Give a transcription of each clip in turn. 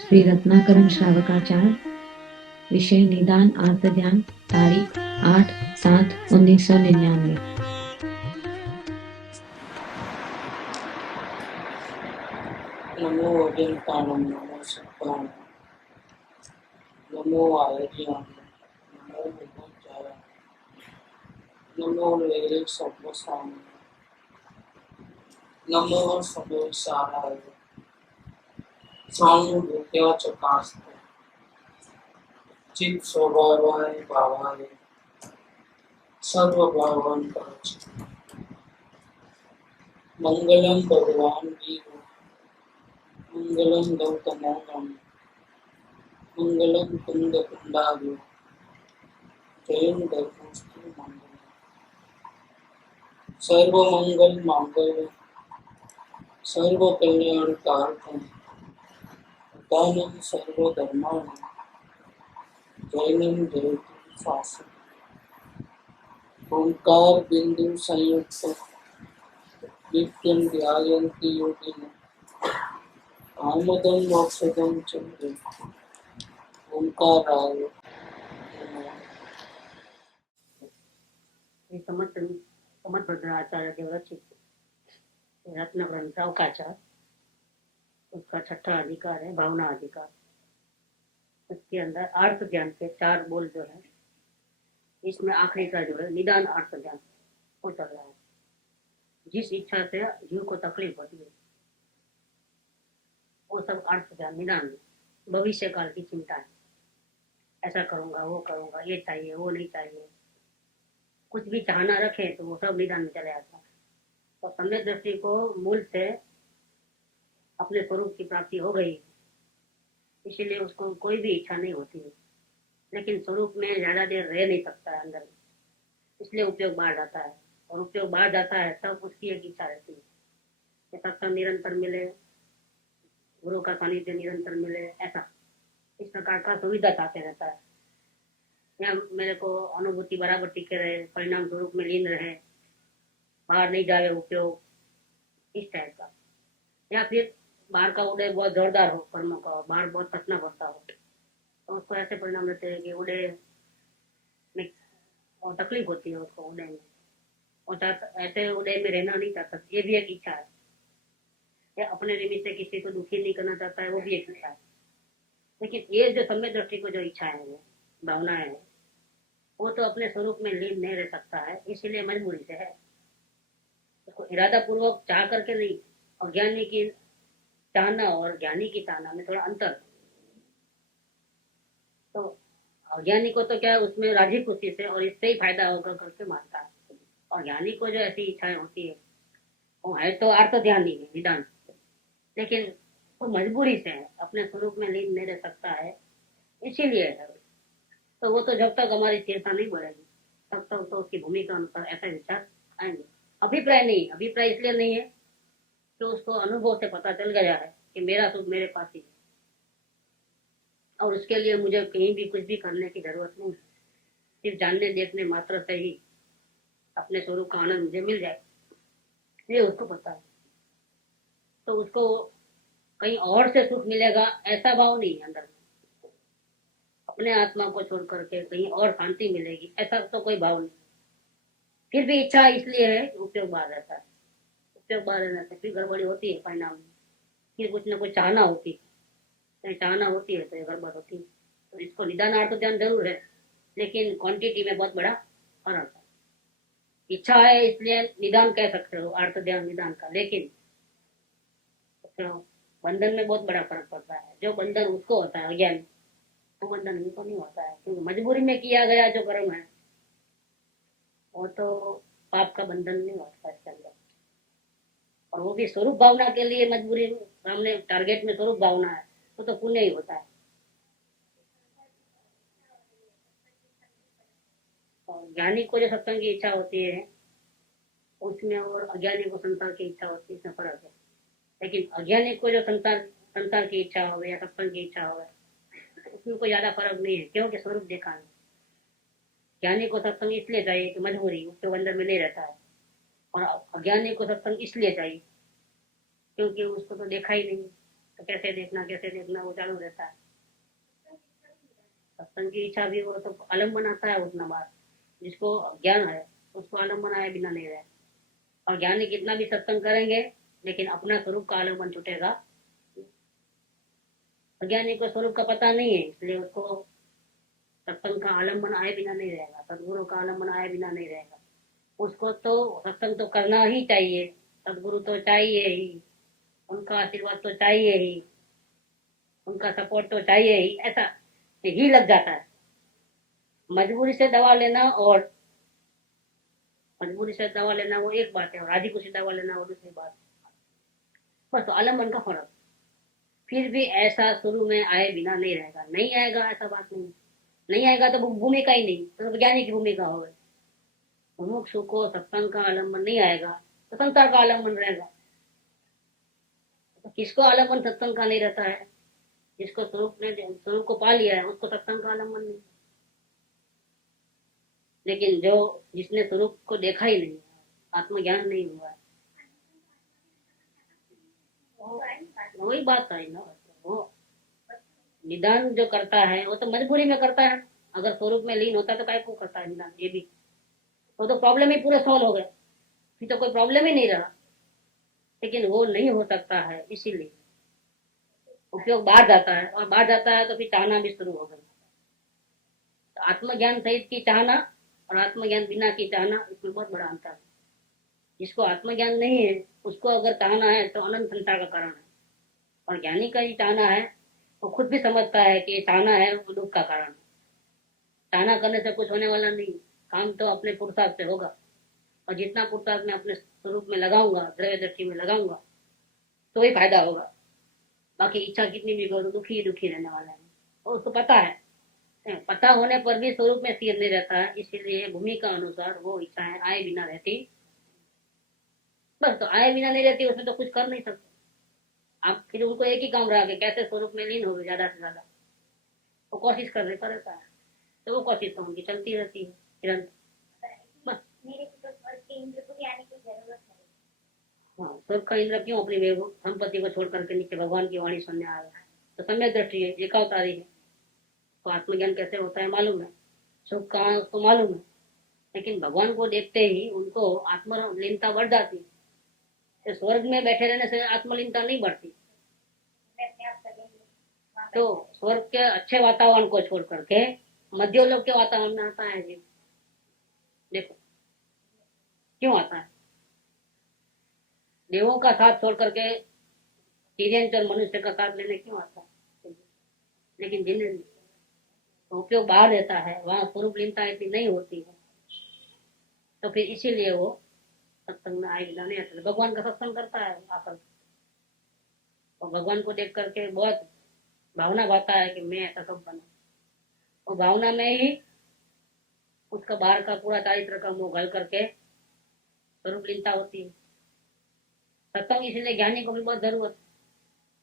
श्री रत्नाकरण श्रावकाचार्य। विषय निदान आर्त ध्यान। तारीख 8/7/1999। नमो अजंतानम नमो सत्तानम नमो आयर्याम नमो विभुचाय नमो वेरे सर्वसाम नमो सर्वसाराय सानुभूत्या चकास्ते चित स्वभावाय भावाय सर्वभावान परच मंगलम भगवान वीर मंगलम गौतमोगम मंगलम कुंद कुंडालु जयं धर्मस्तु मंगलम सर्वमंगल मांगल्य सर्व कल्याण कारकम दानम सर्वधर्माणि जैनम जयतु शासनम ओंकार बिंदु संयुक्त नित्यं ध्यायन्ति योगिनः आमदं मोक्षदं च ओंकाराय नमः। समर्थ आचार्य के रचित रत्नाकरण श्रावकाचार्य, उसका छठा अधिकार है भावना अधिकार। उसके अंदर अर्थ ज्ञान के 4 बोल जो है, इसमें आखिरी का जो है निदान अर्थ ज्ञान वो चल रहा है। जिस इच्छा से जीव को तकलीफ होती है वो सब अर्थ ज्ञान निदान। भविष्य काल की चिंता है, ऐसा करूंगा वो करूंगा, ये चाहिए वो नहीं चाहिए, कुछ भी चाहना रखे तो वो सब निदान में चले आता है। तो सम्यक दृष्टि को मूल से अपने स्वरूप की प्राप्ति हो गई, इसीलिए उसको कोई भी इच्छा नहीं होती है। लेकिन स्वरूप में ज्यादा देर रह नहीं सकता है अंदर, इसलिए उपयोग बाहर जाता है। और उपयोग बाहर जाता है तब उसकी एक इच्छा रहती है कि सत्संग निरंतर मिले, गुरु का सानिध्य निरंतर मिले, ऐसा इस प्रकार का सुविधा चाहते रहता है। या मेरे को अनुभूति बराबर टिके रहे, परिणाम स्वरूप में लीन रहे, बाहर नहीं जावे उपयोग, इस टाइप का। या फिर बाहर का उदय बहुत जोरदार हो, कर्मों का बाहर बहुत कसना पड़ता हो, तो उसको ऐसे परिणाम रहते हैं कि उदय में और तकलीफ होती है उसको उदय में, और ऐसे उदय में रहना नहीं चाहता, ये भी एक इच्छा है। या अपने निमित्त से किसी को दुखी नहीं करना चाहता है, वो भी एक इच्छा है। लेकिन ये जो सम्यक दृष्टि को जो इच्छा है, भावना है, वो तो अपने स्वरूप में लीन नहीं रह सकता है, इसीलिए मजबूरी से है। उसको इरादा पूर्वक चाह करके नहीं। अज्ञानी की चाहना और ज्ञानी की चाहना में थोड़ा अंतर। तो अज्ञानी को तो क्या है, उसमें राजी खुशी से और इससे ही फायदा होगा करके मानता है। और ज्ञानी को जो ऐसी इच्छाएं होती है, वो है तो अर्थ ध्यान ही है, निदान, लेकिन वो मजबूरी से है, अपने स्वरूप में लीन नहीं रह सकता है, इसीलिए है। तो वो तो जब तक हमारी चेतना नहीं बढ़ेगी तब तक तो उसकी भूमिका अनुसार ऐसा विचार आएंगे। अभिप्राय नहीं, अभिप्राय इसलिए नहीं है कि उसको अनुभव से पता चल गया है कि मेरा सुख मेरे पास ही है, और उसके लिए मुझे कहीं भी कुछ भी करने की जरूरत नहीं है। सिर्फ जानने देखने मात्र से ही अपने स्वरूप का आनंद मुझे मिल जाए, ये उसको पता है। तो उसको कहीं और से सुख मिलेगा ऐसा भाव नहीं है अंदर में। अपने आत्मा को छोड़ करके कहीं और शांति मिलेगी ऐसा तो कोई भाव नहीं। फिर भी इच्छा इसलिए है कि उपयोग बाहर रहता है। उपयोग बाहर रहने से फिर गड़बड़ी होती है परिणाम में, फिर कुछ ना कुछ चाहना होती है, चाहना होती है तो ये गड़बड़ होती है। तो इसको निदान अर्थ ध्यान जरूर है, लेकिन क्वांटिटी में बहुत बड़ा फर्क है। इच्छा है इसलिए निदान कह सकते हो, अर्थ ध्यान निदान का, लेकिन तो बंधन में बहुत बड़ा फर्क पड़ता है। जो बंधन उसको होता है अज्ञान, वो बंधन उनको नहीं होता है, क्योंकि मजबूरी में किया गया जो कर्म है वो तो पाप का बंधन नहीं होता है इसके अंदर। और वो भी स्वरूप भावना के लिए मजबूरी, सामने टारगेट में स्वरूप भावना है तो पुण्य ही होता है। और ज्ञानी को जो सत्संग की इच्छा होती है उसमें, और अज्ञानी को संसार की इच्छा होती है, इसमें फर्क है। लेकिन अज्ञानी को जो संसार की इच्छा हो या सत्संग की इच्छा हो, उसमें कोई ज्यादा फर्क नहीं है, क्योंकि स्वरूप देखा है। ज्ञानी को सत्संग इसलिए चाहिए कि मजबूरी, उसके अंदर में नहीं रहता है। और अज्ञानी को सत्संग इसलिए चाहिए क्योंकि उसको तो देखा ही नहीं, तो कैसे देखना वो चालू रहता है। सत्संग की इच्छा भी वो तो आलम्बन आता है उतना बार, जिसको ज्ञान है उसको आलम्बन आए बिना नहीं रहे। और ज्ञानी कितना भी सत्संग करेंगे लेकिन अपना स्वरूप का आलम्बन छूटेगा। अज्ञानी को स्वरूप का पता नहीं है, इसलिए उसको सत्संग का आलम्बन आए बिना नहीं रहेगा, सदगुरु का आलम्बन आए बिना नहीं रहेगा। उसको तो सत्संग तो करना ही चाहिए, सदगुरु तो चाहिए ही, उनका आशीर्वाद तो चाहिए ही, उनका सपोर्ट तो चाहिए ही, ऐसा ही लग जाता है। मजबूरी से दवा लेना और मजबूरी से दवा लेना वो एक बात है, और राजी खुशी दवा लेना वो दूसरी बात है। बस तो आलम्बन का फर्क। फिर भी ऐसा शुरू में आए बिना नहीं रहेगा, नहीं आएगा ऐसा बात नहीं। नहीं आएगा तो भूमिका ही नहीं, तो ज्ञानी की भूमिका हो गई। मुमुक्षु को सत्संग का आलम्बन नहीं आएगा तो संसार का आलम्बन रहेगा। तो किसको आलम्बन सत्संग का नहीं रहता है? जिसको स्वरूप को पा लिया है उसको सत्संग का आलम्बन नहीं। लेकिन जो जिसने स्वरूप को देखा ही नहीं, आत्मज्ञान नहीं हुआ है, वही बात है ना। वो निदान जो करता है वो तो मजबूरी में करता है। अगर स्वरूप में लीन होता तो काय को करता है निदान? ये भी तो प्रॉब्लम ही पूरे सॉल्व हो गए, फिर तो कोई प्रॉब्लम ही नहीं रहा। लेकिन वो नहीं हो सकता है, इसीलिए उपयोग बाहर जाता है, और बाहर जाता है तो फिर चाहना भी शुरू हो गया। तो आत्मज्ञान सहित की चाहना और आत्मज्ञान बिना की चाहना, इसमें बहुत बड़ा अंतर है। जिसको आत्मज्ञान नहीं है उसको अगर चाहना है तो अनंत संसार का कारण है, और ज्ञानी का ही चाहना है वो खुद भी समझता है कि ये चाहना है वो दुख का कारण है। चाहना करने से कुछ होने वाला नहीं, काम तो अपने पुरुषार्थ से होगा, और जितना पुरुषार्थ मैं अपने स्वरूप में लगाऊंगा, द्रव्य दृष्टि में लगाऊंगा, तो ही फायदा होगा। बाकी इच्छा कितनी भी करो दुखी दुखी रहने वाला है, और उसको पता है। पता होने पर भी स्वरूप में स्थिर नहीं रहता है, इसीलिए भूमिका अनुसार वो इच्छाएं आए बिना रहती। बस तो आए बिना नहीं रहती, उसमें तो कुछ कर नहीं सकते आप। फिर उनको एक ही काम रहा कि कैसे स्वरूप में लीन हो ज्यादा से ज्यादा, वो कोशिश कर लेता रहता है। तो वो कोशिश तो उनकी चलती रहती है निरंतर। बस हाँ, स्वर्ग का इंद्र क्यों अपनी संपत्ति को छोड़ करके नीचे भगवान की वाणी सुनने आया? तो सम्यक दृष्टि है, एकावतारी है। तो आत्मज्ञान कैसे होता है मालूम है, सुख कहाँ है उसको मालूम है, लेकिन भगवान को देखते ही उनको आत्मलीनता बढ़ जाती है। तो स्वर्ग में बैठे रहने से आत्मलीनता नहीं बढ़ती। तो स्वर्ग के अच्छे वातावरण को छोड़ करके मध्यलोक के वातावरण में आता है जी। देखो क्यों आता है? देवों का साथ छोड़ करके तिर्यंच और मनुष्य का साथ लेने क्यों आता है? लेकिन जिन्हें उपयोग बाहर रहता है वहां स्वरूप लीनता इतनी नहीं होती है, तो फिर इसीलिए वो सत्संग में आएगा नहीं आता। भगवान का सत्संग करता है आकर, और भगवान को देख करके बहुत भावना भाता है कि मैं ऐसा कब बना, और भावना में ही उसका बाहर का पूरा चारित्र का मोह गल करके स्वरूप लीनता होती है। सत्संग इसलिए ज्ञानी को भी बहुत जरूरत है,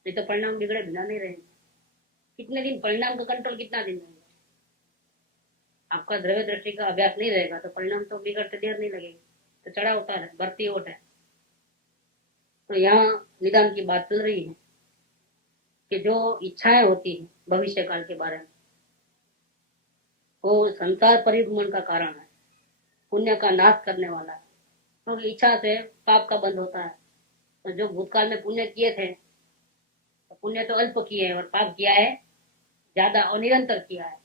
नहीं तो परिणाम बिगड़े बिना नहीं रहेंगे। कितने दिन परिणाम का कंट्रोल, कितना दिन रहेगा? आपका द्रव्य दृष्टि का अभ्यास नहीं रहेगा तो परिणाम तो बिगड़ते देर नहीं लगेगी, तो चढ़ा होता है, बढ़ती ओट है। तो यहाँ निदान की बात चल रही है कि जो इच्छाएं होती है भविष्य काल के बारे में, वो संसार परिभ्रमण का कारण है, पुण्य का नाश करने वाला है। क्योंकि तो इच्छा से पाप का बंध होता है। तो जो भूतकाल में पुण्य किए थे, तो पुण्य तो अल्प किए है, और पाप किया है ज्यादा और निरंतर किया है।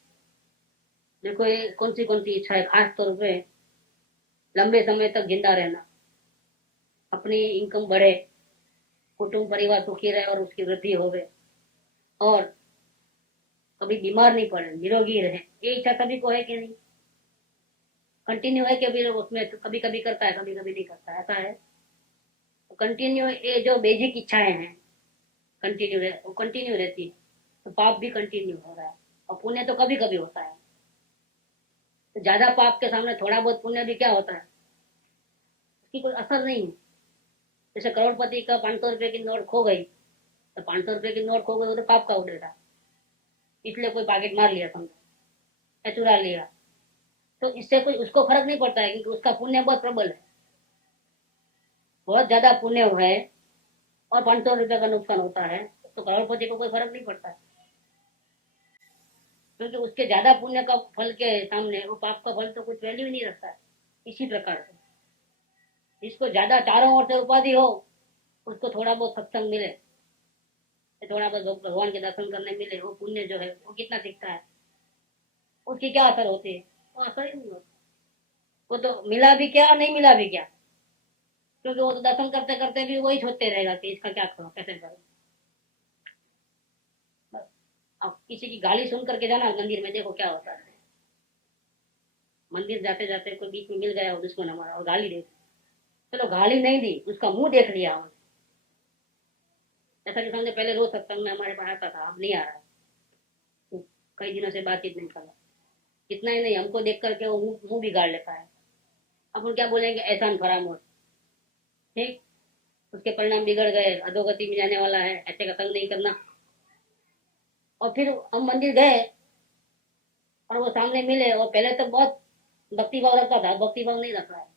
देखो ये कौन सी इच्छा है, खास तौर पे लंबे समय तक जिंदा रहना, अपनी इनकम बढ़े, कुटुंब परिवार सुखी रहे और उसकी वृद्धि होवे, और कभी बीमार नहीं पड़े, निरोगी रहे। ये इच्छा सभी को है कि नहीं? कंटिन्यू है कि अभी उसमें तो कभी कभी करता है, कभी कभी नहीं करता, ऐसा है। तो कंटिन्यू ये जो बेसिक इच्छाएं हैं वो कंटिन्यू रहती है, तो पाप भी कंटिन्यू हो रहा है, और पुण्य तो कभी कभी होता है। तो ज्यादा पाप के सामने थोड़ा बहुत पुण्य भी क्या होता है, उसकी कोई असर नहीं है। जैसे करोड़पति का 500 रुपए की नोट खो गई, तो 500 रुपए की नोट खो गई, वो तो पाप का उड़ेगा, इसलिए कोई पॉकेट मार लिया, समझो या चुरा लिया, तो इससे कोई उसको फर्क नहीं पड़ता है, क्योंकि उसका पुण्य बहुत प्रबल है। बहुत ज्यादा पुण्य है और 500 रुपए का नुकसान होता है, तो करोड़पति को कोई फर्क नहीं पड़ता, क्योंकि उसके ज्यादा पुण्य का फल के सामने वो पाप का फल तो कुछ वैल्यू ही नहीं रखता है। इसी प्रकार से जिसको ज्यादा चारों ओर से उपाधि हो, उसको थोड़ा बहुत सत्संग मिले, थोड़ा बहुत भगवान के दर्शन करने मिले, वो पुण्य जो है वो कितना दिखता है, उसकी क्या असर होती है? वो असर ही नहीं होता। वो तो मिला भी क्या नहीं मिला भी क्या, क्योंकि वो तो दर्शन करते करते भी वही सोचते रहेगा कि इसका क्या करो, कैसे करो। बस अब किसी की गाली सुन करके जाना मंदिर में, देखो क्या होता है। मंदिर जाते जाते कोई बीच में मिल गया हो दुश्मन हमारा और गाली दे, चलो गाली नहीं दी, उसका मुंह देख लिया हमने। ऐसा कि समझे पहले रोज सत्संग में हमारे पास आता था, अब नहीं आ रहा है, कई दिनों से बातचीत नहीं कर रहा। इतना ही नहीं, हमको देख करके वो मुंह बिगाड़ लेता है। अपन क्या बोलेंगे, एहसान फरामोश, ठीक, उसके परिणाम बिगड़ गए, अधोगति में जाने वाला है, ऐसे का संग नहीं करना। और फिर हम मंदिर गए और वो सामने मिले, और पहले तो बहुत भक्ति भाव रखता था, भक्ति भाव नहीं रख रहा है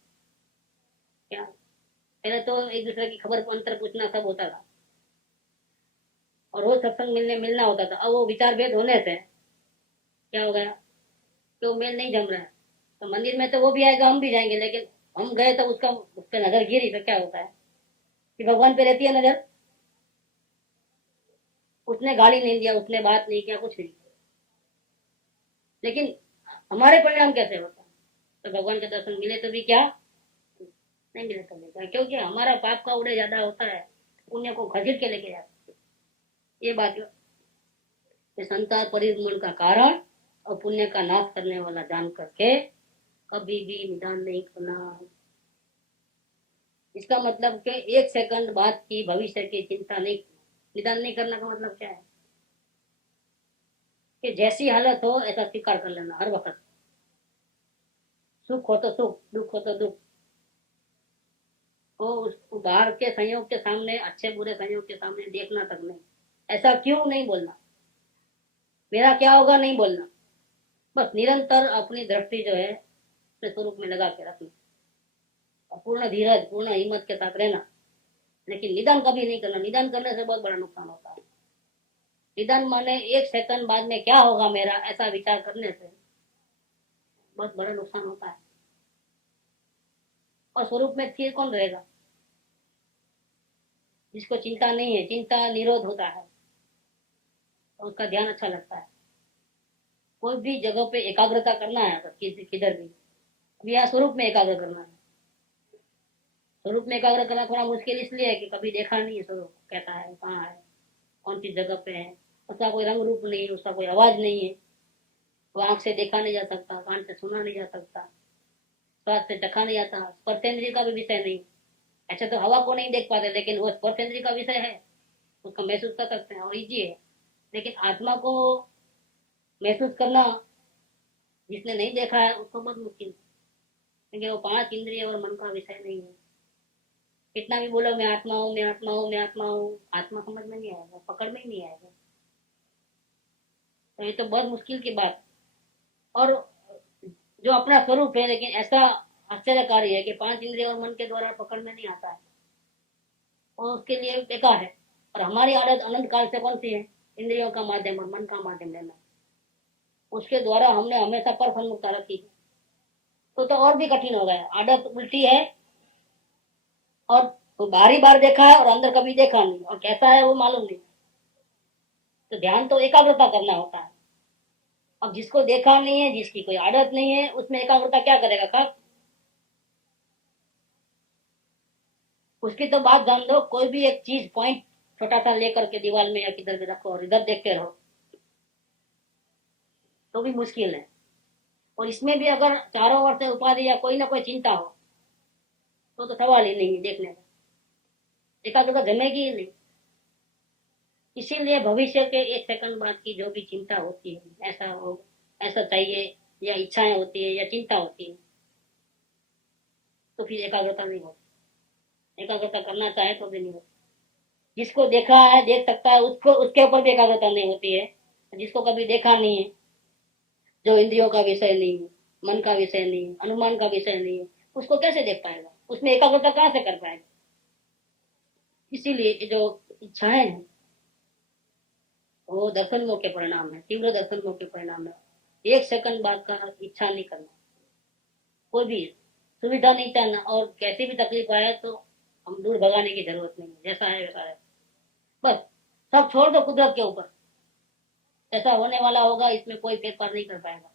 क्या। पहले तो एक दूसरे की खबर अंतर पूछना सब होता था, और रोज सत्संग मिलना होता था। अब वो विचार भेद होने से क्या हो गया कि वो मेल नहीं जम रहा है। तो मंदिर में तो वो भी आएगा, हम भी जाएंगे, लेकिन हम गए तो उसका उस पर नजर गिरी तो क्या होता है कि भगवान पे रहती है नजर। उसने गाली नहीं दिया, उसने बात नहीं किया, कुछ नहीं, लेकिन हमारे परिणाम कैसे होता है? तो भगवान के दर्शन मिले तो भी क्या, नहीं मिले तो भी क्या, क्योंकि हमारा पाप का उड़े ज्यादा होता है, पुण्य को घसीट के लेके जाता है। ये बात है, संसार परिमूल का कारण और पुण्य का नाश करने वाला जान करके कभी भी निदान नहीं करना। इसका मतलब कि एक सेकंड बाद की भविष्य की चिंता नहीं, निदान नहीं करना का मतलब क्या है कि जैसी हालत हो ऐसा स्वीकार कर लेना हर वक्त। सुख हो तो सुख, दुख हो तो दुख, उस बाहर के संयोग के सामने, अच्छे बुरे संयोग के सामने देखना तक नहीं। ऐसा क्यों नहीं बोलना, मेरा क्या होगा नहीं बोलना, बस निरंतर अपनी दृष्टि जो है अपने स्वरूप में लगा के रखना, पूर्ण धीरज पूर्ण हिम्मत के साथ रहना, लेकिन निदान कभी नहीं करना। निदान करने से बहुत बड़ा नुकसान होता है। निदान माने एक सेकंड बाद में क्या होगा मेरा, ऐसा विचार करने से बहुत बड़ा नुकसान होता है। और स्वरूप में स्थिर कौन रहेगा? जिसको चिंता नहीं है, चिंता निरोध होता है, और उसका ध्यान अच्छा लगता है। कोई भी जगह पे एकाग्रता करना है तो किधर भी यहाँ स्वरूप में एकाग्र करना है। स्वरूप में एकाग्र करना थोड़ा मुश्किल इसलिए है कि कभी देखा नहीं है स्वरूप कैसा है, कहाँ है, कौन सी जगह पे है। उसका कोई रंग रूप नहीं है, उसका कोई आवाज नहीं है, वो आंख से देखा नहीं जा सकता, कान से सुना नहीं जा सकता, स्वाद से चखा नहीं आता, स्पर्शेंद्रिय का भी विषय नहीं। ऐसे तो हवा को नहीं देख पाते, लेकिन वो स्पर्शेंद्रिय का विषय है, उसका महसूस कर सकते हैं और इजी है। लेकिन आत्मा को महसूस करना जिसने नहीं देखा है उसको बहुत मुश्किल है, क्योंकि वो 5 इंद्रिय और मन का विषय नहीं है। कितना भी बोलो मैं आत्मा हूँ, मैं आत्मा हूँ, मैं आत्मा हूँ, आत्मा समझ में नहीं आएगा, पकड़ में ही नहीं आएगा। तो ये तो बहुत मुश्किल की बात। और जो अपना स्वरूप है, लेकिन ऐसा आश्चर्यकारी है कि 5 इंद्रिय और मन के द्वारा पकड़ में नहीं आता है, और उसके लिए बेकार है। और हमारी आदत अनंत काल से कौन सी है? इंद्रियों का माध्यम और मन का माध्यम लेना, उसके द्वारा हमने हमेशा पर सन्मुखता रखी। तो और भी कठिन हो गया, आदत उल्टी है, और तो बारी बार देखा है और अंदर कभी देखा नहीं, और कैसा है वो मालूम नहीं। तो ध्यान तो एकाग्रता करना होता है। अब जिसको देखा नहीं है, जिसकी कोई आदत नहीं है, उसमें एकाग्रता क्या करेगा खा? उसकी तो बात जान दो, कोई भी एक चीज पॉइंट छोटा सा लेकर के दीवार में या किधर भी रखो और इधर देखते रहो तो भी मुश्किल है। और इसमें भी अगर चारों ओर से उपाधि या कोई ना कोई चिंता हो तो सवाल ही नहीं है देखने का, एकाग्रता जमेगी ही नहीं। इसीलिए भविष्य के एक सेकंड बाद की जो भी चिंता होती है, ऐसा हो, ऐसा चाहिए, या इच्छाएं होती है या चिंता होती है, तो फिर एकाग्रता नहीं होती। एकाग्रता करना चाहे तो भी नहीं होती। जिसको देखा है देख सकता है, उसको उसके ऊपर भी एकाग्रता नहीं होती है। जिसको कभी देखा नहीं है, जो इंद्रियों का विषय नहीं है, मन का विषय नहीं है, अनुमान का विषय नहीं है, उसको कैसे देख पाएगा? उसमें एकाग्रता कहाँ से कर पाएगा? इसीलिए जो इच्छाएं हैं वो दर्शन मोह के परिणाम है, तीव्र दर्शन मोह के परिणाम है। एक सेकंड बाद का इच्छा नहीं करना, कोई भी सुविधा नहीं चाहना, और कैसी भी तकलीफ आए तो हम दूर भगाने की जरूरत नहीं है, जैसा है वैसा है, बस सब छोड़ दो कुदरत के ऊपर। ऐसा होने वाला होगा, इसमें कोई फेरफार नहीं कर पाएगा।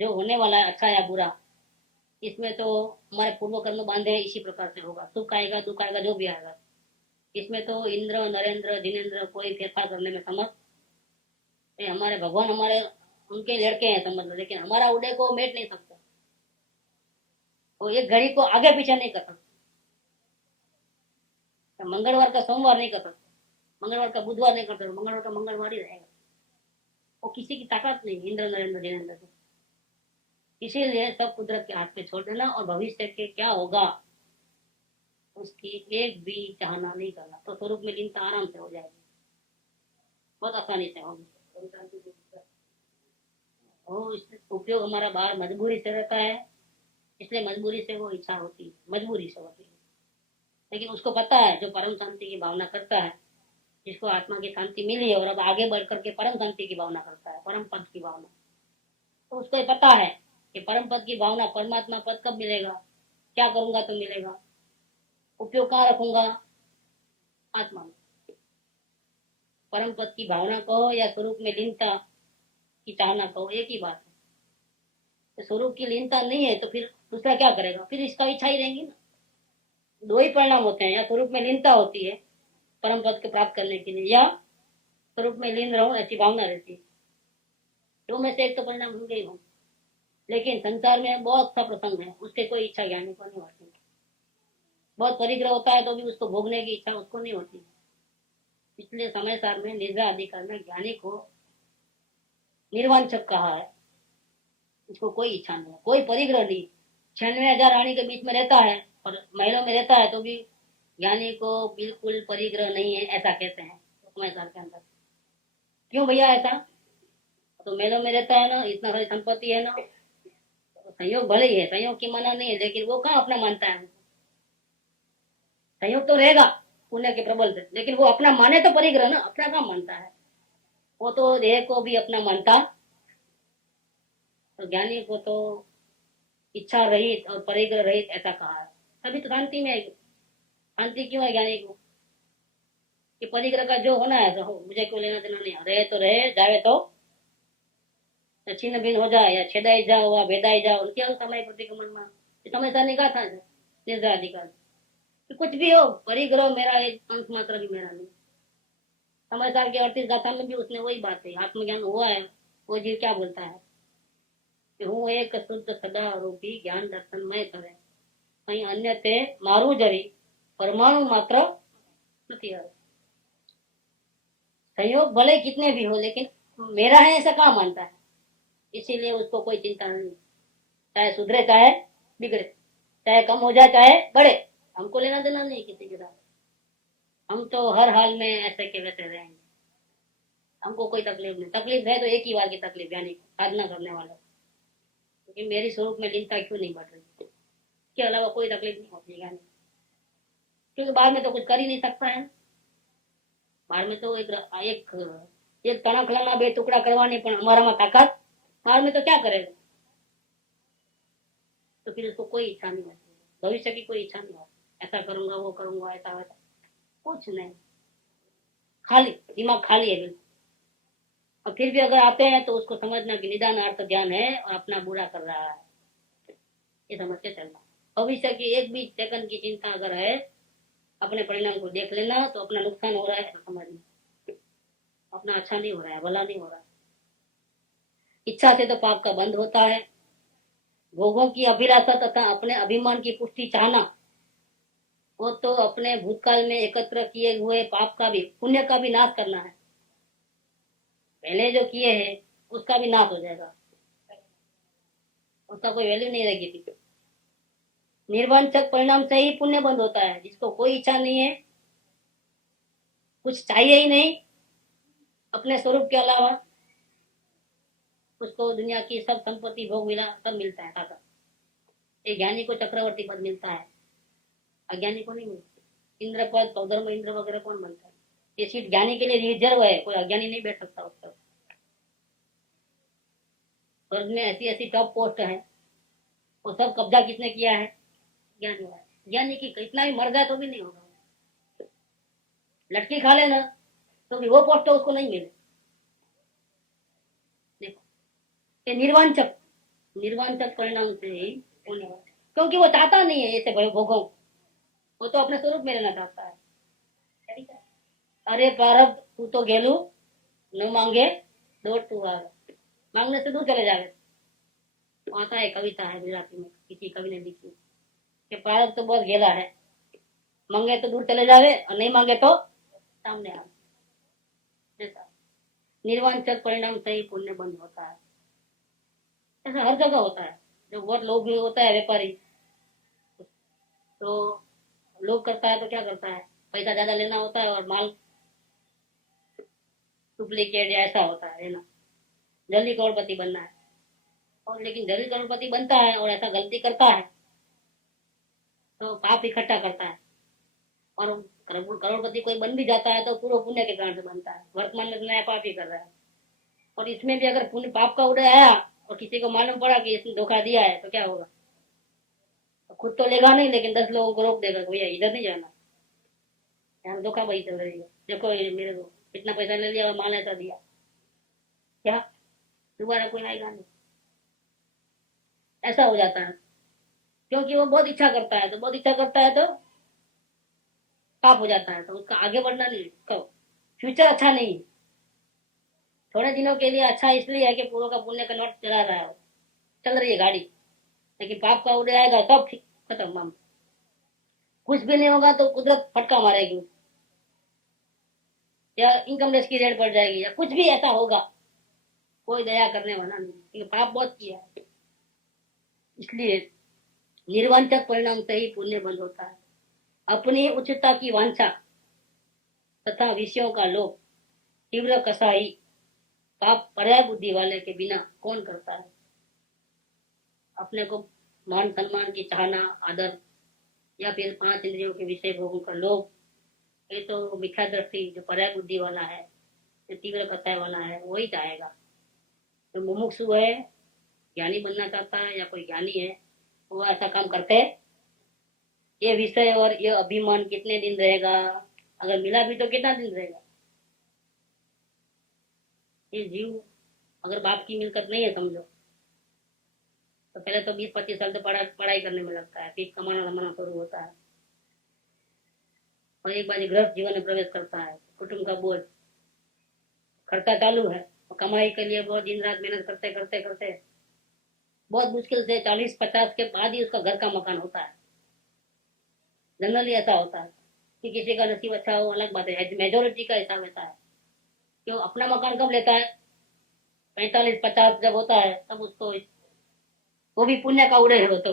जो होने वाला है अच्छा या बुरा, इसमें तो हमारे पूर्व कर्म बांधे हैं, इसी प्रकार से होगा। सुख आएगा दुख आएगा जो भी आएगा, इसमें तो इंद्र नरेंद्र जिनेन्द्र कोई फेरफार करने में समर्थ। ये हमारे भगवान हमारे उनके लड़के हैं समझ लो, लेकिन हमारा उदय को मेट नहीं सकता, वो एक घड़ी को आगे पीछे नहीं कर सकता। तो मंगलवार का सोमवार नहीं कर सकता, मंगलवार का बुधवार नहीं कर सकता, मंगलवार का मंगलवार ही रहेगा। वो किसी की ताकत नहीं, इंद्र नरेंद्र जिनेन्द्र को। इसीलिए सब कुदरत के हाथ पे छोड़ देना, और भविष्य के क्या होगा उसकी एक भी चाहना नहीं करना, तो स्वरूप में लीनता आराम से हो जाएगी, बहुत आसानी से होगी। वो उपयोग हमारा बाहर मजबूरी से रहता है, इसलिए मजबूरी से वो इच्छा होती है, मजबूरी से होती है। लेकिन उसको पता है, जो परम शांति की भावना करता है, जिसको आत्मा की शांति मिली है और अब आगे बढ़ करके परम शांति की भावना करता है, परम पद की भावना, तो उसको ये पता है कि परम पद की भावना, परमात्मा पद कब मिलेगा, क्या करूंगा तो मिलेगा, उपयोग कहाँ रखूंगा, आत्मा में। परम पद की भावना कहो या स्वरूप में लीनता की चाहना कहो, एक ही बात है। तो स्वरूप की लीनता नहीं है तो फिर दूसरा क्या करेगा, फिर इसका इच्छा ही रहेंगी ना। दो ही परिणाम होते हैं, या स्वरूप में लीनता होती है परम पद को प्राप्त करने के लिए, या स्वरूप में लीन रहो ऐसी भावना रहती है। दो में से एक तो परिणाम होंगे ही होंगे। लेकिन संसार में बहुत सा प्रसंग है, उसके कोई इच्छा ज्ञानी को नहीं होती। बहुत परिग्रह होता है तो भी उसको भोगने की इच्छा उसको नहीं होती। इसलिए समय सार में निद्रा अधिकार में ज्ञानी को निर्वांचक कहा है। इसको कोई इच्छा नहीं है, कोई परिग्रह नहीं। 96,000 रानी के बीच में रहता है और महलों में रहता है तो भी ज्ञानी को बिल्कुल परिग्रह नहीं है, ऐसा कहते हैं समय सार के अंदर। क्यों भैया ऐसा, तो महलों में रहता है ना, इतना सारी संपत्ति है ना, तो संयोग भले ही है, संयोग की मना नहीं है, लेकिन वो कहाँ अपना मानता है। संयोग तो रहेगा पुण्य के प्रबल से, लेकिन वो अपना माने तो परिग्रह ना, अपना कहाँ मानता है। वो तो देह को भी अपना मानता, तो ज्ञानी को तो इच्छा रहित और परिग्रह रहित ऐसा कहा है। तभी तो शांति में आएगी। शांति क्यों है ज्ञानी को, कि परिग्रह का जो होना है तो हो, मुझे कोई लेना देना नहीं, रहे तो रहे, जावे तो छिन्न भिन्न हो जाए, या छेदाई जाओ या भेदाई जाओ, उनके समय प्रतिक्रमण में समय सार निकाल था निर्धार अधिकार, कि कुछ भी हो, परिग्रह मेरा एक अंश मात्र भी मेरा नहीं। समय सार के 38 गाथा में भी उसने वही बात है, आत्मज्ञान हुआ है, वो जीव क्या बोलता है कि हूँ एक शुद्ध सदा रूपी ज्ञान दर्शन में करे, कहीं अन्य ते मारू जरी परमाणु मात्र नहीं। संयोग भले कितने भी हो, लेकिन मेरा है ऐसा कहाँ मानता है। इसीलिए उसको कोई चिंता नहीं, चाहे सुधरे चाहे बिगड़े, चाहे कम हो जाए चाहे बढ़े, हमको लेना देना नहीं किसी के साथ। हम तो हर हाल में ऐसे के वैसे रहेंगे, हमको कोई तकलीफ नहीं। तकलीफ है तो एक ही बार की तकलीफ, यानी साधना करने वाला, क्योंकि मेरी स्वरूप में लीनता क्यों नहीं बढ़ रही, इसके अलावा कोई तकलीफ नहीं होती ज्ञानी, क्योंकि बाद में तो कुछ कर ही नहीं सकता है। बाद में तो एक तणक लना बे टुकड़ा करवानी, पण हमारा ताकत, बाद में तो क्या करेगा। तो फिर उसको कोई इच्छा नहीं होती, भविष्य की कोई इच्छा नहीं होती, ऐसा करूंगा वो करूंगा ऐसा वैसा, कुछ नहीं, खाली दिमाग खाली है बिल्कुल। और फिर भी अगर आते हैं तो उसको समझना कि निदान अर्थ ध्यान है और अपना बुरा कर रहा है, ये समझ के चलना। भविष्य की एक भी सेकंड की चिंता अगर है, अपने परिणाम को देख लेना, तो अपना नुकसान हो रहा है तो समझना, अपना अच्छा नहीं हो रहा है, भला नहीं हो रहा है। इच्छा से तो पाप का बंध होता है। भोगों की अभिलाषा तथा अपने अभिमान की पुष्टि चाहना, वो तो अपने भूतकाल में एकत्र किए हुए पाप का भी पुण्य का भी नाश करना है। पहले जो किए हैं उसका भी नाश हो जाएगा, उसका कोई वैल्यू नहीं रहेगी। निर्वांछक परिणाम से ही पुण्य बंद होता है। जिसको कोई इच्छा नहीं है, कुछ चाहिए ही नहीं अपने स्वरूप के अलावा, उसको दुनिया की सब संपत्ति भोग मिला सब मिलता है ताकत। एक ज्ञानी को चक्रवर्ती पद मिलता है, अज्ञानी को नहीं मिलता। इंद्र पद, सौधर्म इंद्र वगैरह कौन बनता है, ये सीट ज्ञानी के लिए रिजर्व है, कोई अज्ञानी नहीं बैठ सकता उस पर। स्वर्ग में ऐसी ऐसी टॉप पोस्ट है, वो सब कब्जा किसने किया है? ज्ञानी है। ज्ञानी की इतना भी मर जाए तो भी नहीं होगा, लटकी खा लेना तो भी वो पोस्ट तो उसको नहीं मिले। देखो, ये निर्वांचक, निर्वांचक परिणाम से ही होने वाला, क्योंकि वो चाहता नहीं है ऐसे भोगों, वो तो अपने स्वरूप में रहना चाहता है। अरे प्रारब्ध तू तो गेलू, न मांगे दौड़ तू आ, मांगने से दूर चले जावे। आता है, कविता है गुजराती में, किसी कवि ने लिखी कि प्रारब्ध तो बहुत गेला है, मांगे तो दूर चले जावे और नहीं मांगे तो सामने आ। निर्वांचक परिणाम से ही पुण्य बंद होता है। ऐसा हर जगह होता है। जो बहुत लोग भी होता है व्यापारी, तो लोग करता है तो क्या करता है, पैसा ज्यादा लेना होता है और माल डुप्लीकेट या ऐसा होता है ना, जल्दी करोड़पति बनना है। और लेकिन जल्दी करोड़पति बनता है और ऐसा गलती करता है तो पाप इकट्ठा करता है। और करोड़पति कोई बन भी जाता है तो पूर्व पुण्य के कारण से बनता है, वर्तमान में नया पाप ही कर रहा है। और इसमें भी अगर पुण्य पाप का उदय आया और किसी को मालूम पड़ा कि इसने धोखा दिया है तो क्या होगा? तो खुद तो लेगा नहीं, लेकिन 10 लोगों को रोक देगा, भैया इधर नहीं जाना, यहाँ धोखा भाई चल रही है, देखो ये मेरे को इतना पैसा ले लिया और माल ऐसा दिया, क्या दोबारा कोई आएगा नहीं। ऐसा हो जाता है, क्योंकि वो बहुत इच्छा करता है, तो बहुत इच्छा करता है तो पाप हो जाता है, तो उसका आगे बढ़ना नहीं, तो फ्यूचर अच्छा नहीं। थोड़े दिनों के लिए अच्छा इसलिए है कि पूर्व का पुण्य का नोट चला रहा है, चल रही है गाड़ी, लेकिन पाप का उदय आएगा तब खत्म माम। कुछ भी नहीं होगा तो कुदरत फटका मारेगी, या इनकम टैक्स की रेड पड़ जाएगी, या कुछ भी ऐसा होगा, कोई दया करने वाला नहीं, क्योंकि पाप बहुत किया है। इसलिए निर्वांचक परिणाम से ही पुण्य बंद होता है। अपनी उच्चता की वांछा तथा विषयों का लोभ, तीव्र कसाई, पाप पर्याय बुद्धि वाले के बिना कौन करता है? अपने को मान सम्मान की चाहना, आदर, या फिर 5 इंद्रियों के विषय भोगों का लोभ, ये तो मिथ्या दृष्टि, जो पर्याय बुद्धि वाला है, जो तीव्र कसाई वाला है, वही चाहेगा। तो मुमुक्षु है, ज्ञानी बनना चाहता है या कोई ज्ञानी है, वो ऐसा काम करते हैं। ये विषय और ये अभिमान कितने दिन रहेगा? अगर मिला भी तो कितना दिन रहेगा? ये जीव अगर बाप की मिलकत नहीं है समझो, तो पहले तो 20-25 साल तो पढ़ाई करने में लगता है, फिर कमाना जमाना शुरू होता है, और एक बार गृहस्थ जीवन में प्रवेश करता है, कुटुंब का बोझ, खर्चा चालू है, और कमाई के लिए बहुत दिन रात मेहनत करते करते करते बहुत मुश्किल से 40-50 के बाद ही उसका घर का मकान होता है। जनरली ऐसा होता है कि किसी का नसीब अच्छा हो अलग बात है, मेजोरिटी का हिसाब ऐसा है। क्यों अपना मकान कब लेता है? 45-50 जब होता है तब उसको, वो भी पुण्य का उड़े है वो तो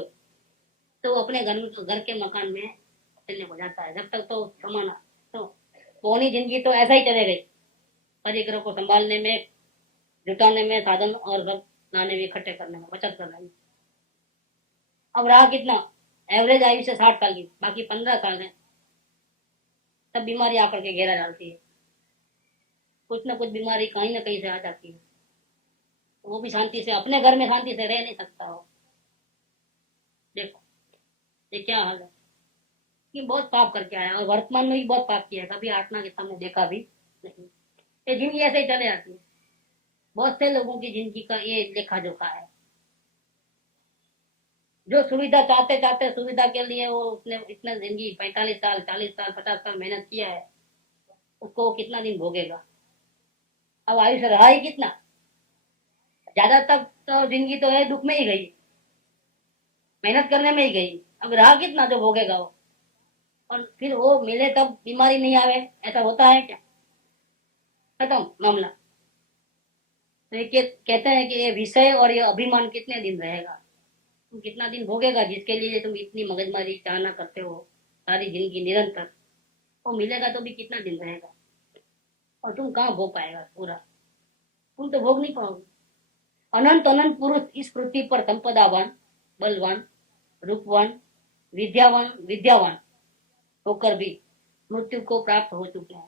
वो अपने घर के मकान में चलने को जाता है। जब तक तो कमाना, तो पौनी जिंदगी तो ऐसा ही चले गई, परिग्रह को संभालने में, जुटाने में साधन, और सब लाने में, इकट्ठे करने में, बचत करने में। अब रहा कितना? एवरेज आयुष्य 60 साल की, बाकी 15 साल है, तब बीमारी आकर के घेरा डालती है, कुछ ना कुछ बीमारी कहीं ना कहीं से आ जाती है। वो भी शांति से अपने घर में शांति से रह नहीं सकता हो। देखो ये क्या हाल है, कि बहुत पाप करके आया, और वर्तमान में भी बहुत पाप किया है, कभी आत्मा के सामने देखा भी नहीं। ये जिंदगी ऐसे ही चले आती है। बहुत से लोगों की जिंदगी का ये लेखा जोखा है। जो सुविधा चाहते चाहते सुविधा के लिए वो उसने इतना जिंदगी 45 साल 40 साल 50 साल मेहनत किया है, उसको वो कितना दिन भोगेगा? अब आयुष्य रहा ही कितना? ज्यादा तक तो जिंदगी तो है दुख में ही गई, मेहनत करने में ही गई। अब रहा कितना जो भोगेगा वो? और फिर वो मिले तब बीमारी नहीं आवे, ऐसा होता है क्या? खत्म मामला। तो ये कहते हैं कि ये विषय और ये अभिमान कितने दिन रहेगा? तुम कितना दिन भोगेगा जिसके लिए तुम इतनी मगजमारी चाहना करते हो सारी जिंदगी निरंतर? वो मिलेगा तो भी कितना दिन रहेगा, और तुम कहाँ भोग पाएगा पूरा? तुम तो भोग नहीं पाओगे। अनंत अनंत पुरुष इस पृथ्वी पर संपदावान, बलवान, रूपवान, विद्यावान होकर भी मृत्यु को प्राप्त हो चुके हैं।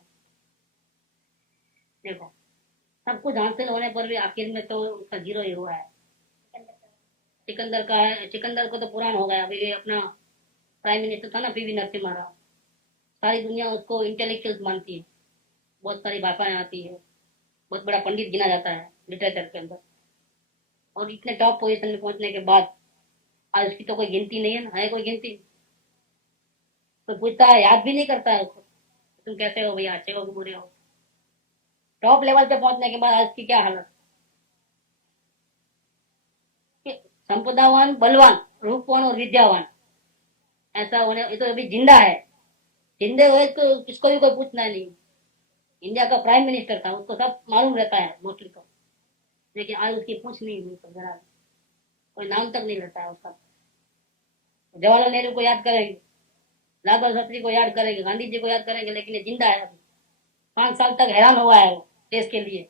देखो, सब कुछ हासिल होने पर भी आखिर में तो उसका जीरो ही हुआ है। सिकंदर का है, सिकंदर को तो पुरान हो गया। अभी ये अपना प्राइम मिनिस्टर था ना, पीवी नरसिम्हा राव, सारी दुनिया उसको इंटेलेक्चुअल मानती है, बहुत सारी भाषाएं आती है, बहुत बड़ा पंडित गिना जाता है लिटरेचर के अंदर। और इतने टॉप पोजीशन में पहुंचने के बाद आज उसकी तो कोई गिनती नहीं है ना, है कोई गिनती? तो पूछता है, याद भी नहीं करता है उसको, तुम कैसे हो भैया, अच्छे हो कि बुरे हो। टॉप लेवल पे पहुंचने के बाद आज की क्या हालत कि संपदावान, बलवान, रूपवान और विद्यावान ऐसा होने, ये तो अभी जिंदा है। जिंदे हुए तो किसको भी कोई पूछना नहीं। इंडिया का प्राइम मिनिस्टर था, उसको सब मालूम रहता है मोस्टली तो, लेकिन आज उसकी पूछ नहीं हुई तो जरा कोई नाम तक नहीं लेता है उसका। जवाहरलाल नेहरू को याद करेंगे, लाल बहादुर शास्त्री को याद करेंगे, गांधी जी को याद करेंगे, लेकिन ये जिंदा है अभी। 5 साल तक हैरान हुआ है वो देश के लिए।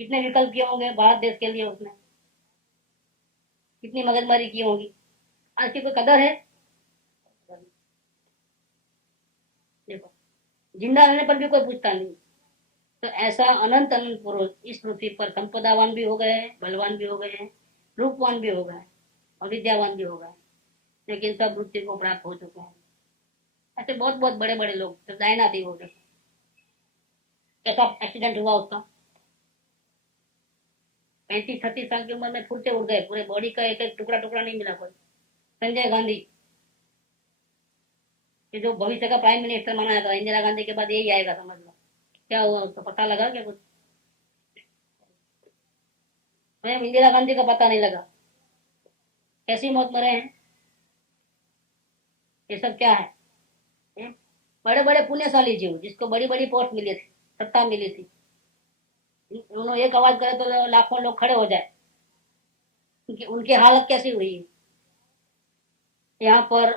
कितने विकल्प किए होंगे भारत देश के लिए उसने, कितनी मगजमारी की होगी। आज की कोई कदर है? देखो, जिंदा रहने पर भी कोई पूछता नहीं। तो ऐसा अनंत अनंत पुरुष इस पृथ्वी पर संपदावान भी हो गए हैं, बलवान भी हो गए हैं, रूपवान भी हो गए हैं और विद्यावान भी हो गए हैं, लेकिन सब मृत्यु को प्राप्त हो चुके हैं। ऐसे बहुत बहुत बड़े बड़े लोग, तो डायना थी वो, कैसा एक्सीडेंट हुआ उसका, 35-36 साल की उम्र में फुलते उड़ गए, पूरे बॉडी का एक एक टुकड़ा टुकड़ा नहीं मिला कोई। संजय गांधी, कि जो भविष्य का प्राइम मिनिस्टर माना जाता है, इंदिरा गांधी के बाद यही आएगा, समझ लो। क्या हुआ उसको पता लगा क्या कुछ? स्वयं इंदिरा गांधी का पता नहीं लगा, कैसी मौत मरे हैं। ये सब क्या है? बड़े बड़े पुण्यशाली जीव, जिसको बड़ी बड़ी पोस्ट मिली थी, सत्ता मिली थी, उन्होंने एक आवाज करे तो लाखों लोग खड़े हो जाए, उनकी हालत कैसी हुई। यहाँ पर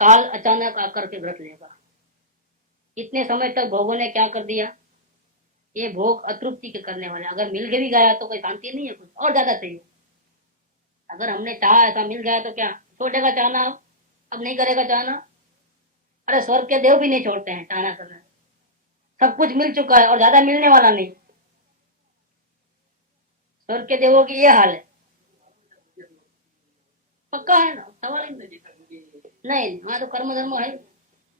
काल अचानक आकर के व्रत लेगा। इतने समय तक भोगों ने क्या कर दिया? ये भोग अतृप्ति के करने वाले, अगर मिल के भी गया तो कोई शांति नहीं है, कुछ और ज्यादा चाहिए। अगर हमने चाहा ऐसा मिल गया तो क्या छोड़ेगा चाहना? अब नहीं करेगा चाहना? अरे स्वर्ग के देव भी नहीं छोड़ते हैं चाहना करना। सब कुछ मिल चुका है और ज्यादा मिलने वाला नहीं। स्वर्ग के देवों की ये हाल है, पक्का है ना, सवाल ही नहीं। वहां तो कर्म धर्म है,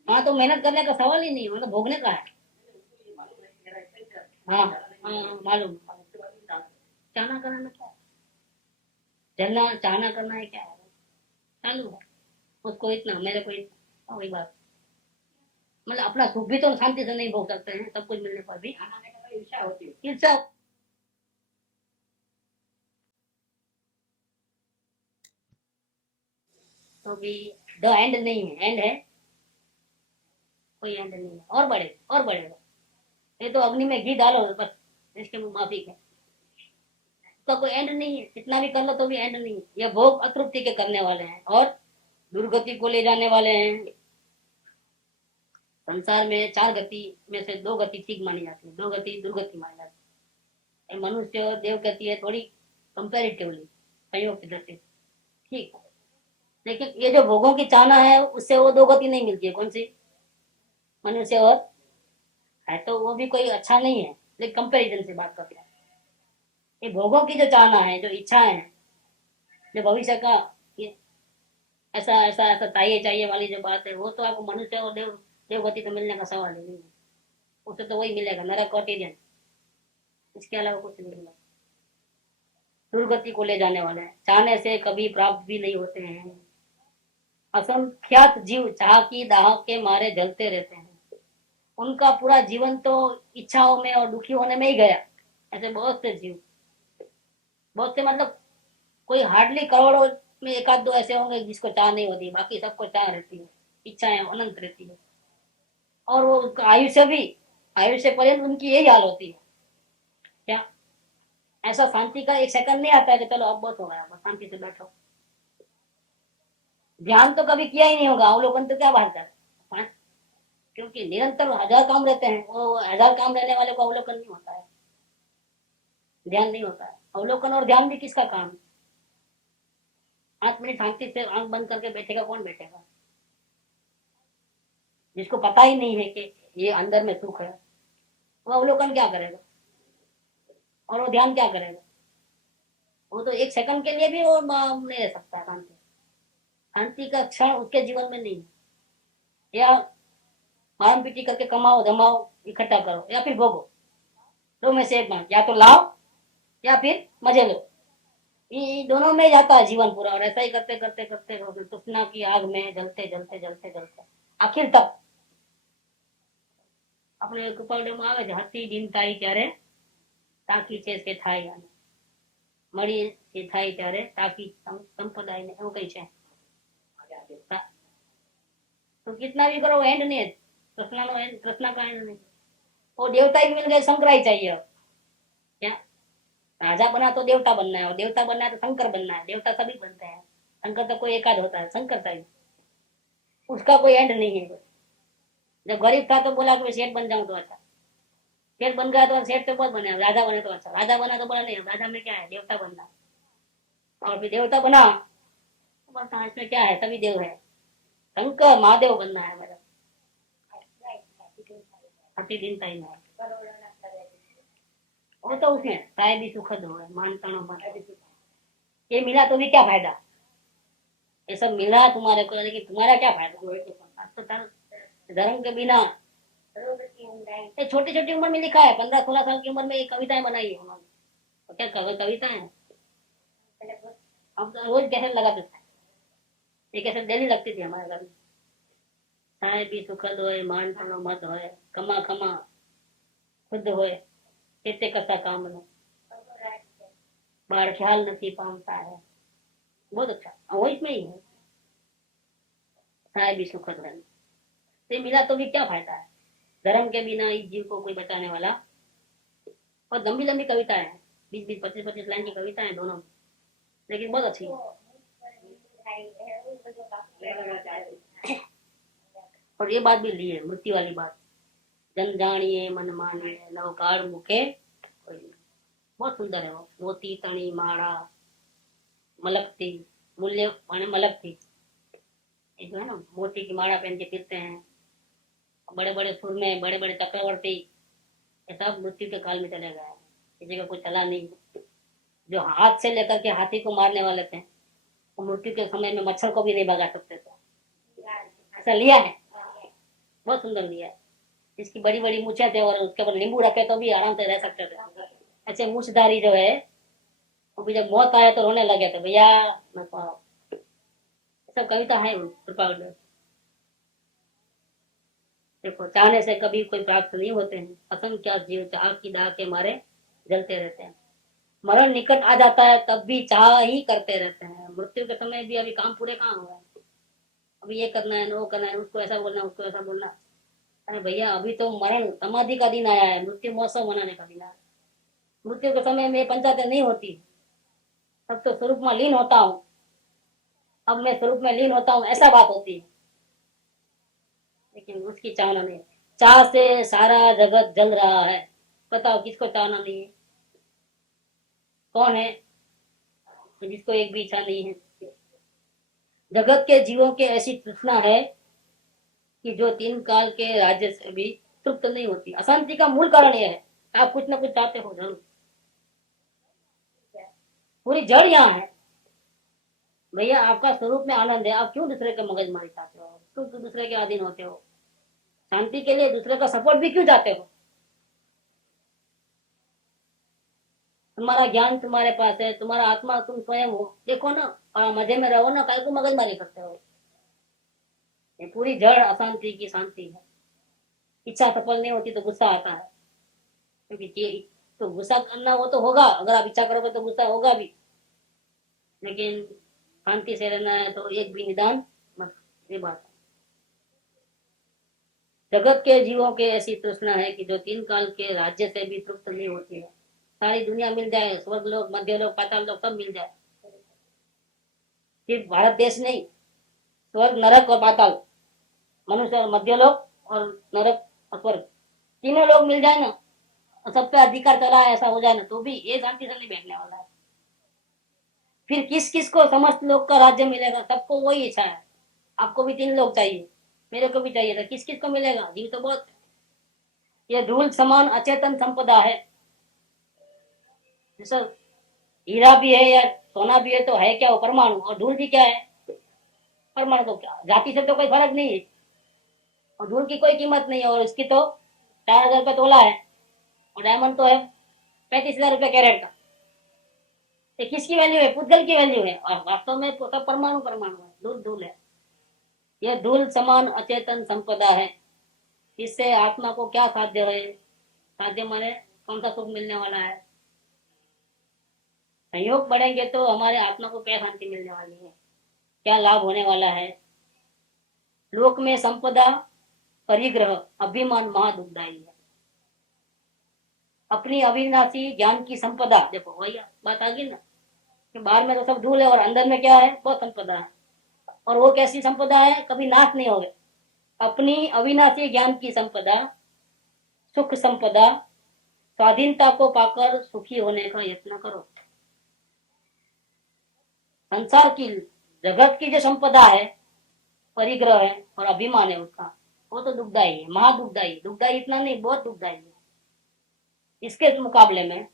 वहां तो मेहनत करने का सवाल ही नहीं, वहां तो भोगने का है। हाँ हाँ, मालूम। चाहना करना में क्या है? जलना चाहना करना है, क्या है? चालू है उसको, इतना मेरे को इतना, वही बात। मतलब अपना सुख भी तो शांति से नहीं भोग सकते हैं, सब कुछ मिलने पर भी ईर्ष्या होती है, ईर्ष्या। तो भी द एंड नहीं है, एंड है? कोई एंड नहीं है, और बढ़े और बढ़ेगा। ये तो अग्नि में घी डालो बस, इसके माफी है। तो कोई एंड नहीं है, कितना भी कर लो तो भी एंड नहीं है। ये भोग अतृप्ति के करने वाले हैं और दुर्गति को ले जाने वाले हैं। संसार में 4 गति में से 2 गति ठीक मानी जाती है, 2 गति दुर्गति मानी जाती है। मनुष्य और देव गति है थोड़ी कंपेरेटिवली, संयोग की दृष्टि ठीक। लेकिन ये जो भोगों की चाहना है, उससे वो 2 गति नहीं मिलती है। कौन सी? मनुष्य और है, तो वो भी कोई अच्छा नहीं है, लेकिन कंपेरिजन से बात करते हैं। ये भोगों की जो चाहना है, जो इच्छाएं हैं, जो भविष्य का ये ऐसा ऐसा ऐसा चाहिए चाहिए वाली जो बात है, वो तो आपको मनुष्य और देवगति तो मिलने का सवाल ही नहीं है। उसे तो वही मिलेगा, नरक कॉटेरियन, इसके अलावा कुछ नहीं मिलेगा। दुर्गति को ले जाने वाले हैं, चाहने से कभी प्राप्त भी नहीं होते हैं। असंख्यात जीव चाह की दाह के मारे जलते रहते हैं। उनका पूरा जीवन तो इच्छाओं में और दुखी होने में ही गया। ऐसे बहुत से जीव, बहुत से मतलब कोई हार्डली करोड़ों में 1 आध 2 ऐसे होंगे जिसको चाह नहीं होती, बाकी सबको चाह रहती है, इच्छाएं अनंत रहती है। और वो उसका आयुष्य भी, आयुष्य पर्यंत उनकी यही हाल होती है। क्या ऐसा शांति का 1 सेकंड नहीं आता है कि चलो अब बहुत हो गया, बस शांति से बैठो। ध्यान तो कभी किया ही नहीं होगा, अवलोकन तो क्या बात है। क्योंकि निरंतर 1000 काम रहते हैं, वो 1000 काम रहने वाले को अवलोकन नहीं होता है, ध्यान नहीं होता है। अवलोकन और ध्यान भी किसका काम है? 5 मिनट शांति से आंख बंद करके बैठेगा कौन? बैठेगा जिसको पता ही नहीं है कि ये अंदर में सुख है, वो अवलोकन क्या करेगा और वो ध्यान क्या करेगा? वो तो एक सेकंड के लिए भी वो नहीं रह सकता शांति। शांति का क्षण उसके जीवन में नहीं है। या मारम पीटी करके कमाओ धमाओ इकट्ठा करो या फिर भोगो, दो में से एक में, या तो लाओ या फिर मजे लो। ये दोनों में जाता है जीवन पूरा, और ऐसा ही करते करते करते रहोगे तृष्णा की आग में जलते जलते जलते जलते आखिर तक આપણે કૃપાળુમાં આવે છે હતી દિન થાય ત્યારે તાકી છે તે થાય અને મળી તે થાય ત્યારે તાકી સંપ્રદાયને એવું કઈ છે। तो कितना भी करो एंड नहीं है, कृष्णा नो एंड, कृष्णा का एंड नहीं। वो देवता ही मिल गए, शंकर ही चाहिए अब। क्या राजा बना तो देवता बनना है, और देवता बनना है तो शंकर बनना है। देवता सभी बनते हैं, शंकर तो कोई एकाध होता है, शंकर चाहिए, उसका कोई एंड नहीं है। जब गरीब था तो बोला कि मैं सेठ बन जाऊं तो अच्छा, सेठ बन गया तो सेठ तो बहुत बने, राजा बने तो अच्छा, राजा बना तो बोला नहीं राजा में क्या है, देवता बनना। और फिर देवता बना तो बोलता इसमें क्या है, सभी देव है, शंकर महादेव बनना है मेरा। अति दिन टाइम है वो तो उसमें चाहे भी सुखद हो मान तनो ये मिला तो भी क्या फायदा, ये सब मिला तुम्हारे को, लेकिन तुम्हारा क्या फायदा। तो धर्म के बिना ये छोटी छोटी उम्र में लिखा है, 15-16 साल की उम्र में ये कविताएं बनाई है उन्होंने। तो क्या कविताएं हम तो रोज कैसे लगाते थे, ये कैसे डेली लगती थी हमारे घर में। चाहे भी सुखद होए मान तनो मत होए कमा खमा खुद होए તે કશા કામનો बाहर ख्याल नहीं पाता है। बहुत अच्छा वो इसमें ही है, चाहे भी सुखद रहे तो मिला तो भी क्या फायदा है। धर्म के बिना इस जीव को कोई बचाने वाला। और लंबी लंबी कविता है, 20-20 25-25 लाइन की कविता है दोनों, लेकिन बहुत अच्छी है। और ये बात भी ली है मृत्यु वाली बात, जन जानिए मन मानिए नवकार मुखे, बहुत सुंदर है वो। मोती तणी माड़ा मलकती मूल्य माने मलकती, ये जो है ना मोती की माड़ा पहन के फिरते हैं, बड़े बड़े सुरमे बड़े बड़े चक्रवर्ती, ये सब मृत्यु के काल में चले गए हैं, किसी का कोई चला नहीं। जो हाथ से लेकर के हाथी को मारने वाले थे वो मृत्यु के समय में मच्छर को भी नहीं भगा सकते थे, ऐसा लिया है, बहुत सुंदर लिया है। जिसकी बड़ी बड़ी मूछें थे और उसके ऊपर नींबू रखे तो भी आराम से रह सकते थे। ऐसे मूछधारी जो है वो भी जब मौत आए तो रोने लगे थे, भैया सब कविता है कृपा। देखो चाहने से कभी कोई प्राप्त नहीं होते हैं, असंख्य जीव चाह की दाह के मारे जलते रहते हैं। मरण निकट आ जाता है तब भी चाह ही करते रहते हैं। मृत्यु के समय भी अभी काम पूरे कहाँ हुआ है, अभी ये करना है वो करना है, उसको ऐसा बोलना उसको ऐसा बोलना। अरे भैया अभी तो मरण समाधि का दिन आया है, मृत्यु महोत्सव मनाने का दिन आया है। मृत्यु के समय में पंचायत नहीं होती, अब तो स्वरूप में लीन होता हूँ, अब मैं स्वरूप में लीन होता हूँ, ऐसा बात होती है। लेकिन उसकी चाहना नहीं, चाह से सारा जगत जल रहा है। बताओ किसको चाहना नहीं है, कौन है जिसको एक भी इच्छा नहीं है। जगत के जीवों के ऐसी तृष्णा है कि जो 3 काल के राज्य से भी तृप्त नहीं होती। अशांति का मूल कारण यह है, आप कुछ ना कुछ चाहते हो जरूर, पूरी जड़ यहाँ है। भैया आपका स्वरूप में आनंद है, आप क्यों दूसरे के मगजमारी चाहते हो, क्यों दूसरे के अधीन होते हो, शांति के लिए दूसरे का सपोर्ट भी क्यों चाहते हो। तुम्हारा ज्ञान तुम्हारे पास है, तुम्हारा आत्मा तुम स्वयं हो, देखो ना और मजे में रहो ना, कल को मगजमारी करते हो। ये पूरी जड़ अशांति की शांति है। इच्छा सफल नहीं होती तो गुस्सा आता है, क्योंकि तो गुस्सा करना हो तो होगा, अगर आप इच्छा करोगे तो गुस्सा होगा भी, लेकिन शांति से रहना है तो एक भी निदान मत, ये बात है। जगत के जीवों के ऐसी तृष्णा है कि जो 3 काल के राज्य से भी तृप्त नहीं होती है। सारी दुनिया मिल जाए, स्वर्ग लोक मध्य लोक पाताल लोक सब मिल जाए, सिर्फ भारत देश नहीं, स्वर्ग नरक और पाताल, मनुष्य और मध्य लोक और नरक और स्वर्ग, तीनों लोग मिल जाए ना, सब पे अधिकार चला है ऐसा हो जाए ना, तो भी ये शांति से नहीं बैठने वाला है। फिर किस किस को समस्त लोग का राज्य मिलेगा, सबको वही इच्छा है। आपको भी 3 लोग चाहिए, मेरे को भी चाहिए था, किस किस को मिलेगा, जीव तो बहुत। ये धूल समान अचेतन संपदा है। जैसे हीरा भी है या सोना भी है तो है क्या, वो परमाणु, और धूल भी क्या है, परमाणु। तो क्या जाति से तो कोई फर्क नहीं है, और धूल की कोई कीमत नहीं है, और इसकी तो 4,000 रुपये तोला है, और डायमंड तो है 35,000 रुपये कैरेट का। ये किसकी वैल्यू है, पुद्गल की वैल्यू है, और वास्तव में तो सब परमाणु परमाणु है, धूल धूल है। यह धूल समान अचेतन संपदा है, इससे आत्मा को क्या साध्य है, साध्य माने कौन सा सुख मिलने वाला है। संयोग बढ़ेंगे तो हमारे आत्मा को क्या शांति मिलने वाली है, क्या लाभ होने वाला है। लोक में संपदा परिग्रह अभिमान महादुखदायी है। अपनी अविनाशी ज्ञान की संपदा, देखो वही बात आ गई ना कि बाहर में तो सब धूल है और अंदर में क्या है, वो संपदा है। और वो कैसी संपदा है, कभी नाश नहीं होगे। अपनी अविनाशी ज्ञान की संपदा, सुख संपदा, स्वाधीनता को पाकर सुखी होने का यत्न करो। संसार की, जगत की जो संपदा है, परिग्रह है और अभिमान है उसका, वो तो दुखदायी है, महादुखदायी। दुखदायी इतना नहीं, बहुत दुखदायी है। इसके मुकाबले में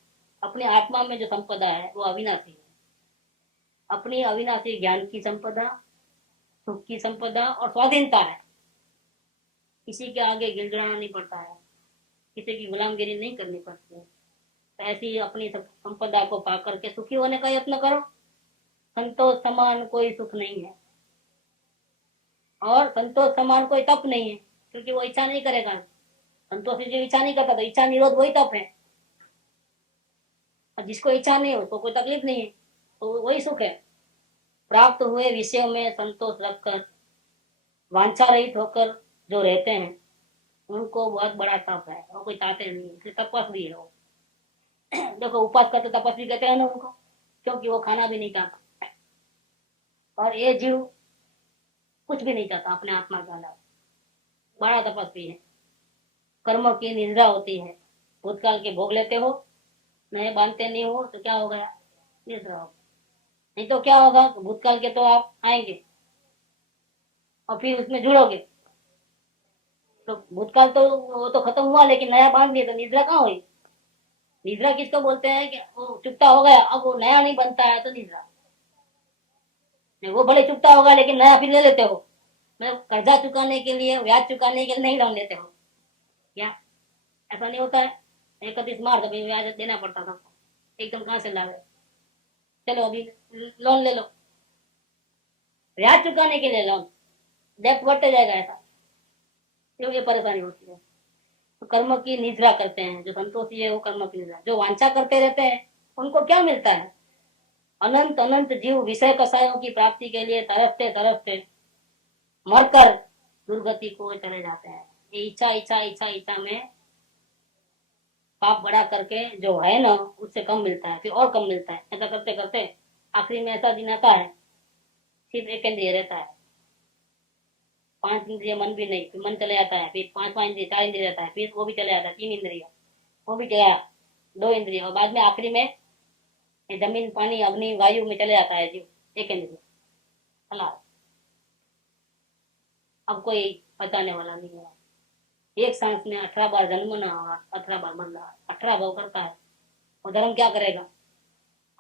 अपने आत्मा में जो संपदा है वो अविनाशी है। अपनी अविनाशी ज्ञान की संपदा, सुख की संपदा और स्वाधीनता है। किसी के आगे गिड़गिड़ाना नहीं पड़ता है, किसी की गुलामगिरी नहीं करनी पड़ती है। तो ऐसी अपनी संपदा को पाकर के सुखी होने का यत्न करो। संतोष समान कोई सुख नहीं है, और संतोष समान कोई तप नहीं है, क्योंकि वो इच्छा नहीं करेगा। संतोष जो इच्छा नहीं करता तो इच्छा निरोध वही तप है, और जिसको इच्छा नहीं है उसको कोई तकलीफ नहीं है, तो वही सुख है। प्राप्त हुए विषयों में संतोष रखकर वांछा रहित होकर जो रहते हैं उनको बहुत बड़ा तप है, और कोई ताते नहीं, तपस्वी है वो। देखो उपास करते तपस्वी कहते हैं ना उनको, क्योंकि वो खाना भी नहीं चाहता, और ये जीव कुछ भी नहीं चाहता अपने आत्मा के अलावा, बड़ा तपस्वी है। कर्म की निद्रा होती है, भूतकाल के भोग लेते हो, नए बांधते नहीं हो तो क्या हो गया, निद्रा हो। नहीं तो क्या होगा, तो भूतकाल के तो आप आएंगे और फिर उसमें जुड़ोगे, तो भूतकाल तो वो तो खत्म हुआ, लेकिन नया बांध लिया तो निद्रा कहाँ हुई। निद्रा किसको बोलते हैं कि वो चुकता हो गया, अब वो नया नहीं बनता है तो निद्रा नहीं। वो भले चुकता होगा लेकिन नया फिर ले लेते हो, मतलब कर्जा चुकाने के लिए, ब्याज चुकाने के लिए नहीं लोन लेते हो क्या, ऐसा नहीं होता है। 31 मार्च अभी ब्याज देना पड़ता था, एकदम कहाँ से लावे, चलो अभी लोन ले लो, ब्याज चुकाने के लिए लोन, डेप्ट बढ़ते जाएगा, ऐसा क्यों, ये परेशानी होती है। तो कर्म की निद्रा करते हैं जो संतोषी है, वो कर्म की निद्रा। जो वांछा करते रहते हैं उनको क्या मिलता है, अनंत अनंत जीव विषय कसायों की प्राप्ति के लिए तरफते तरफते मरकर दुर्गति को चले जाते हैं। ये इच्छा इच्छा इच्छा इच्छा में पाप बड़ा करके जो है ना उससे कम मिलता है, फिर और कम मिलता है। ऐसा करते करते आखिरी में ऐसा दिन आता है सिर्फ एक इंद्रिय रहता है, 5 इंद्रिय मन भी नहीं, फिर मन चले जाता है, फिर 5 इंद्रिय 4 इंद्रिय रहता है, फिर वो भी चले जाता है, 3 इंद्रिय वो भी चला, 2 इंद्रिय, और बाद में आखिरी में जमीन पानी अग्नि वायु में चले जाता है जीव, एक इंद्रिय चला। अब कोई बचाने वाला नहीं है। एक सांस में 18 बार जन्मना होगा, 18 बार मरना, 18 भाव करता है। और धर्म क्या करेगा,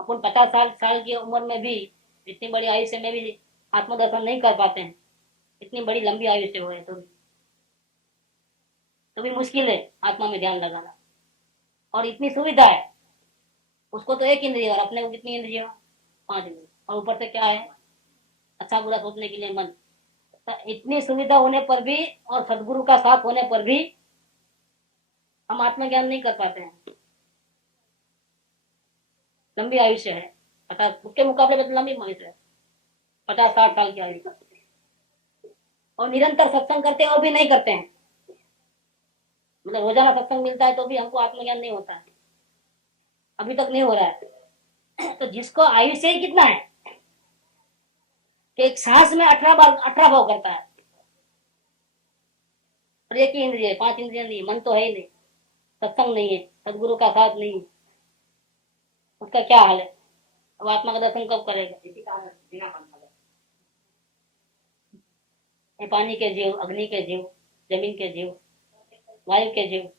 अपन 50 साल की उम्र में भी, इतनी बड़ी आयुष्य में भी आत्मदर्शन नहीं कर पाते हैं, इतनी बड़ी लंबी आयुष्य हो है तो भी मुश्किल है आत्मा में ध्यान लगाना। और इतनी सुविधा है, उसको तो एक इंद्रिय, और अपने को कितनी इंद्रिय, 5 इंद्रिय, और ऊपर से क्या है, अच्छा बुरा सोचने के लिए मन। तो इतनी सुविधा होने पर भी और सदगुरु का साथ होने पर भी हम आत्मज्ञान नहीं कर पाते हैं। लंबी आयुष्य है, 50 उसके मुकाबले में तो लंबी आयुष्य है, 50-60 साल की आयु, और निरंतर सत्संग करते हैं और भी नहीं करते हैं, मतलब रोजाना सत्संग मिलता है तो भी हमको आत्मज्ञान नहीं होता है, अभी तक नहीं हो रहा है। तो जिसको आयुष्य ही कितना है कि एक सांस में 18 बार 18 भाव करता है, और एक ही इंद्रिय, 5 इंद्रिय नहीं, मन तो है ही नहीं, सत्संग नहीं है, सदगुरु का साथ नहीं है, उसका क्या हाल है। अब आत्मा का दर्शन कब करेगा, ये पानी के जीव, अग्नि के जीव, जमीन के जीव, वायु के जीव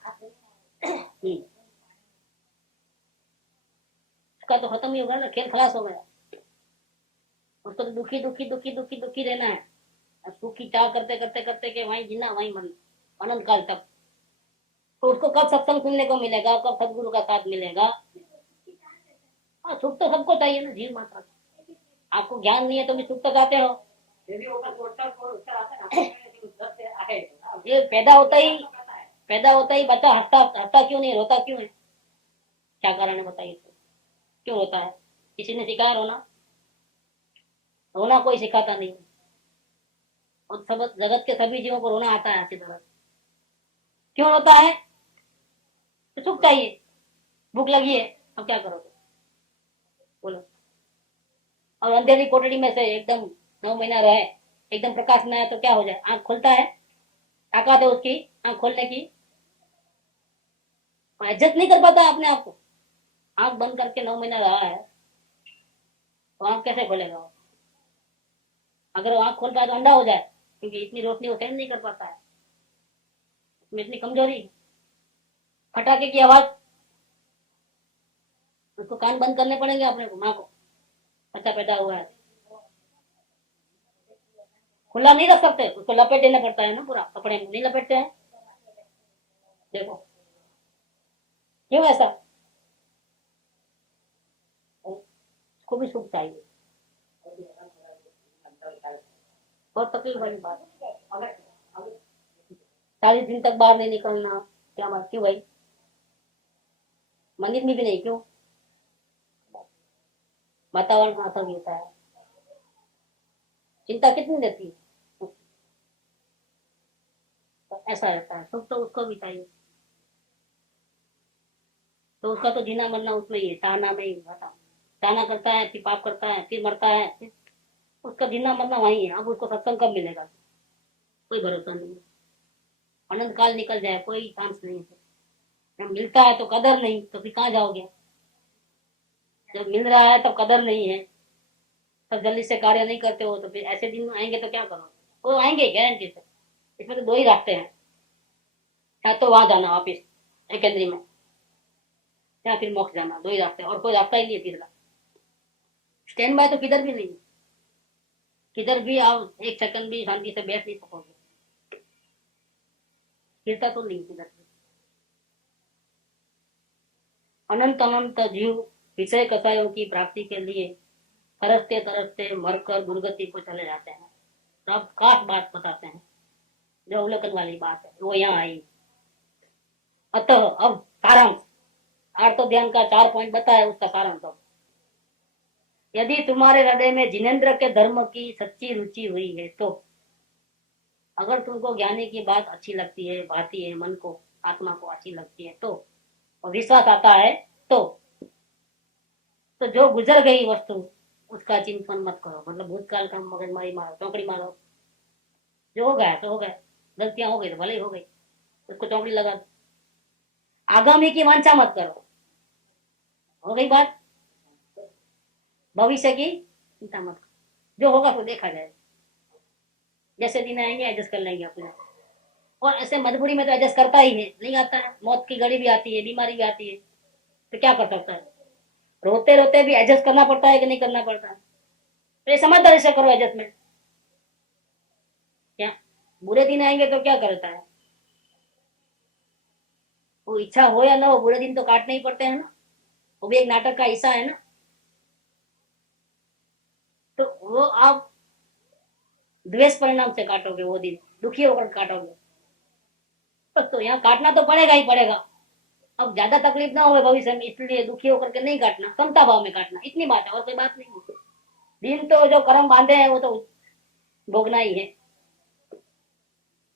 उसका तो खत्म ही होगा ना, खेल खलास हो गया। उसको तो दुखी दुखी दुखी दुखी दुखी रहना है, और सुख की चाह करते करते करते के वहीं जीना, वहीं मन अनंत काल तक। तो उसको कब सत्संग सुनने को मिलेगा, कब सदगुरु का साथ मिलेगा? हाँ, सुख तो सबको चाहिए ना, जीव मात्र। आपको ज्ञान नहीं है तो भी सुख तो चाहते हो। ये पैदा होता ही बच्चा हंसता हंसता क्यों नहीं, रोता क्यों है? क्या कारण है बताइए तो? क्यों रोता है? किसी ने सिखाया रोना? रोना कोई सिखाता नहीं। और सब जगत के सभी जीवों को रोना आता है अच्छी तरह। क्यों रोता है? तो सुख चाहिए, भूख लगी है, अब क्या करोगे बोलो? और अंधेरी कोठड़ी में से एकदम 9 महीना रहे, एकदम प्रकाश में आया तो क्या हो जाए? आंख खुलता है? ताकत है उसकी आंख खोलने की? एडजस्ट नहीं कर पाता है अपने आप को। आंख बंद करके 9 महीना रहा है तो आंख कैसे खोलेगा वो? अगर वो आंख खोल पाए तो अंधा हो जाए, क्योंकि इतनी रोशनी वो सहन नहीं कर पाता है, उसमें इतनी कमजोरी। फटाके की आवाज, उसको कान बंद करने पड़ेंगे अपने को, माँ को, बच्चा पैदा हुआ है। खुला नहीं रख सकते, उसको लपेट देना पड़ता है ना, पूरा कपड़े में नहीं लपेटते हैं। देखो क्यों ऐसा? उसको भी सुख चाहिए। बहुत तकलीफ वाली बात है। 40 दिन तक बाहर नहीं निकलना, क्या बात? क्यों भाई? मंदिर में भी नहीं, क्यों? वातावरण में असर भी होता है। चिंता कितनी रहती है? तो ऐसा रहता है। सुख तो उसको भी चाहिए, तो उसका तो जीना मरना उसमें ही है, चाहना में ही रहता। चाहना करता है, फिर पाप करता है, फिर मरता है, फिर उसका जीना मरना वही है। अब उसको सत्संग कब मिलेगा कोई भरोसा नहीं है। अनंत काल निकल जाए कोई चांस नहीं है। जब मिलता है तो कदर नहीं, तो फिर कहाँ जाओगे? जब मिल रहा है तब कदर नहीं है, तब जल्दी से कार्य नहीं करते हो, तो फिर ऐसे दिन आएंगे तो क्या करोगे? वो आएंगे गारंटी से। इसमें तो 2 ही रास्ते हैं, या तो वहां जाना वापिस सेकेंडरी में, या फिर मोक्ष जाना। 2 ही रास्ते, और कोई रास्ता ही नहीं है तीसरा। स्टैंड बाय तो किधर भी नहीं, किधर भी आप 1 सेकंड भी शांति से बैठ नहीं सकोगे, गिरता तो नहीं किधर भी। अनंत अनंत जीव विषय कसायों की प्राप्ति के लिए तरसते तरसते मरकर दुर्गति को चले जाते हैं। तो अब खास बात बताते हैं, जो अवलोकन वाली बात है वो यहाँ आई। अतः अब सारांश, आर्त ध्यान का 4 पॉइंट बताया, उसका सारांश। अब यदि तुम्हारे हृदय में जिनेन्द्र के धर्म की सच्ची रुचि हुई है, तो अगर तुमको ज्ञानी की बात अच्छी लगती है, भाती है, मन को आत्मा को अच्छी लगती है, तो और विश्वास आता है, तो जो गुजर गई वस्तु उसका चिंतन मत करो। मतलब भूतकाल का मगजमारी मारो, चौकड़ी मारो। जो हो गया तो हो गया, गलतियां हो गई तो भले ही हो गई, उसको चौकड़ी लगा दो। आगामी की वांछा मत करो, हो गई बात। भविष्य की चिंता मत करो, जो होगा तो देखा जाए, जैसे दिन आएंगे एडजस्ट कर लेंगे अपने। और ऐसे मजबूरी में तो एडजस्ट करता ही है, नहीं आता है, मौत की घड़ी भी आती है, बीमारी भी आती है, तो क्या कर सकता है? रोते रोते भी एडजस्ट करना पड़ता है कि नहीं करना पड़ता है? तो ये समझदारी से करो एडजस्टमेंट। क्या बुरे दिन आएंगे तो क्या करता है? वो इच्छा हो या ना हो, बुरे दिन तो काटने ही पड़ते हैं ना, वो भी एक नाटक का हिस्सा है ना। तो वो आप द्वेष परिणाम से काटोगे, वो दिन दुखी होकर काटोगे, तो यहाँ काटना तो पड़ेगा ही पड़ेगा। अब ज्यादा तकलीफ ना हो भविष्य में, इसलिए दुखी होकर के नहीं काटना, समता भाव में काटना, इतनी बात है, और कोई बात नहीं है। दिन तो जो कर्म बांधे हैं वो तो भोगना ही है,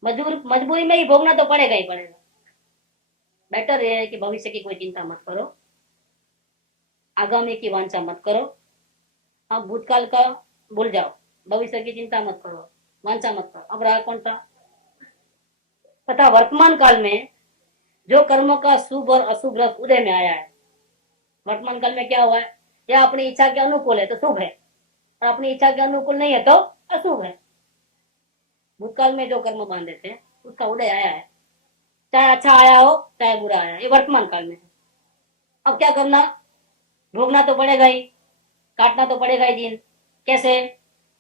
मजबूरी में ही भोगना तो पड़ेगा ही पड़ेगा। बेटर ये है कि भविष्य की कोई चिंता मत करो, आगामी की वांछा मत करो। अब भूतकाल का भूल जाओ, भविष्य की चिंता मत करो, वांछा मत करो। अब रहा कौन सा? तथा वर्तमान काल में जो कर्मों का शुभ और अशुभ रस उदय में आया है, वर्तमान काल में क्या हुआ है? या अपनी इच्छा के अनुकूल है तो शुभ है, और अपनी इच्छा के अनुकूल नहीं है तो अशुभ है। भूतकाल में जो कर्म बांधे थे उसका उदय आया है, चाहे अच्छा आया हो चाहे बुरा आया, ये वर्तमान काल में है। अब क्या करना, भोगना तो पड़ेगा ही, काटना तो पड़ेगा ही दिन। कैसे?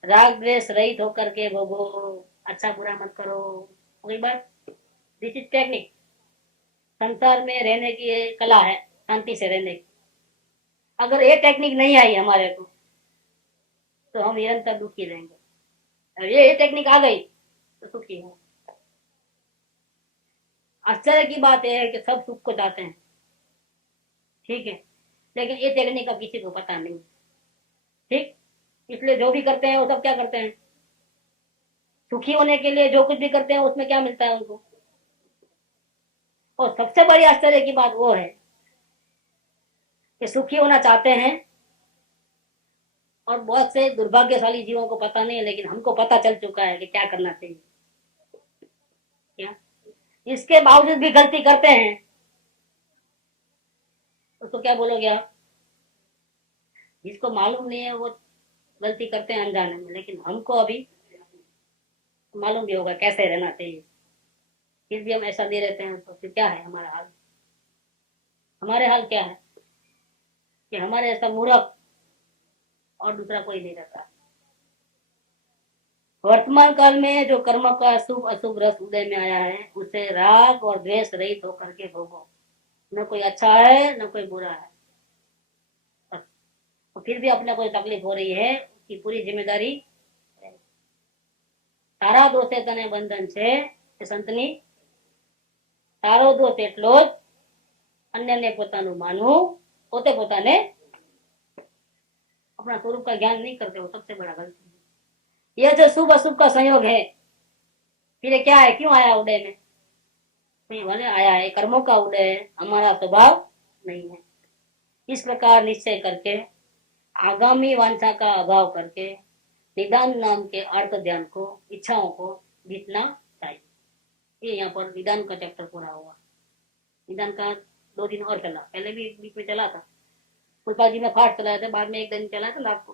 राग द्वेष रहित होकर के भोगो, अच्छा बुरा मत करो। अगली बात, दिस इज टेक्निक। संसार में रहने की ये कला है, शांति से रहने की। अगर ये टेक्निक नहीं आई हमारे को तो हम निरंतर दुखी रहेंगे। और ये टेक्निक आ गई तो सुखी हो। आश्चर्य की बात यह है कि सब सुख को चाहते हैं, ठीक है, लेकिन ये टेक्निक अब किसी को पता नहीं, ठीक। इसलिए जो भी करते हैं वो सब क्या करते हैं, सुखी होने के लिए जो कुछ भी करते हैं उसमें क्या मिलता है उनको। और सबसे बड़ी आश्चर्य की बात वो है कि सुखी होना चाहते हैं और बहुत से दुर्भाग्यशाली जीवों को पता नहीं है, लेकिन हमको पता चल चुका है कि क्या करना चाहिए। क्या इसके बावजूद भी गलती करते हैं, उसको क्या बोलोगे आप? जिसको मालूम नहीं है वो गलती करते हैं अनजाने में, लेकिन हमको अभी मालूम भी होगा कैसे रहना चाहिए, फिर भी हम ऐसा दे रहते हैं। तो फिर क्या है हमारा हाल? हमारे हाल क्या है कि हमारे ऐसा मूर्ख और दूसरा कोई नहीं रहता। वर्तमान काल में जो कर्म का शुभ अशुभ रस उदय में आया है उसे राग और द्वेष रहित होकर के भोगो। न कोई अच्छा है न कोई बुरा है, तो फिर भी अपने कोई तकलीफ हो रही है, उसकी पूरी जिम्मेदारी। तारा दोषे तने बंधन છે સંતની તારો દોષ એટલો જ अन्यने પોતાનું માનવું, પોતે પોતાને अपना स्वरूप का ज्ञान नहीं करते, वो सबसे बड़ा गलती है। यह जो शुभ अशुभ का संयोग है, फिर ये क्या है, क्यों आया उदय में? नहीं भले आया है, कर्मों का उदय है, हमारा स्वभाव नहीं है। इस प्रकार निश्चय करके आगामी वांछा का अभाव करके निदान नाम के अर्थ ध्यान को, इच्छाओं को जीतना चाहिए। ये यहाँ पर निदान का चैप्टर पूरा हुआ। निदान का 2 दिन और चला, पहले भी बीच में चला था, फुलपा जी में फास्ट चलाया था, बाद में एक दिन चला था लाभ को,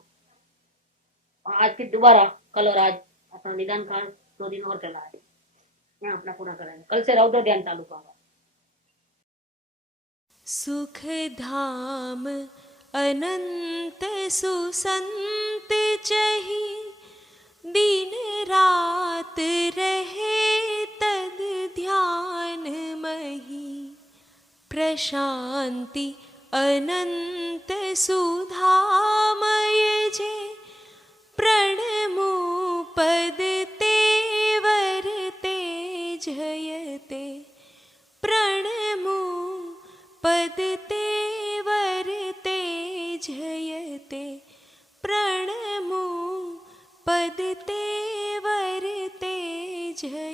और आज फिर दोबारा कल और आज अपना निदान का 2 दिन और चला है। यहाँ अपना पूरा करेंगे, कल से रौद्र ध्यान चालू होगा। सुख धाम अनंत सुसंत चही, दिन रात रहे तद ध्यान मही। प्रशांति अनंत सुधामय जे, प्रणमो पद तेवर तेजयते। प्रणमो पद तेवर तेजयते। प्रणमो पद तेवर तेजयते।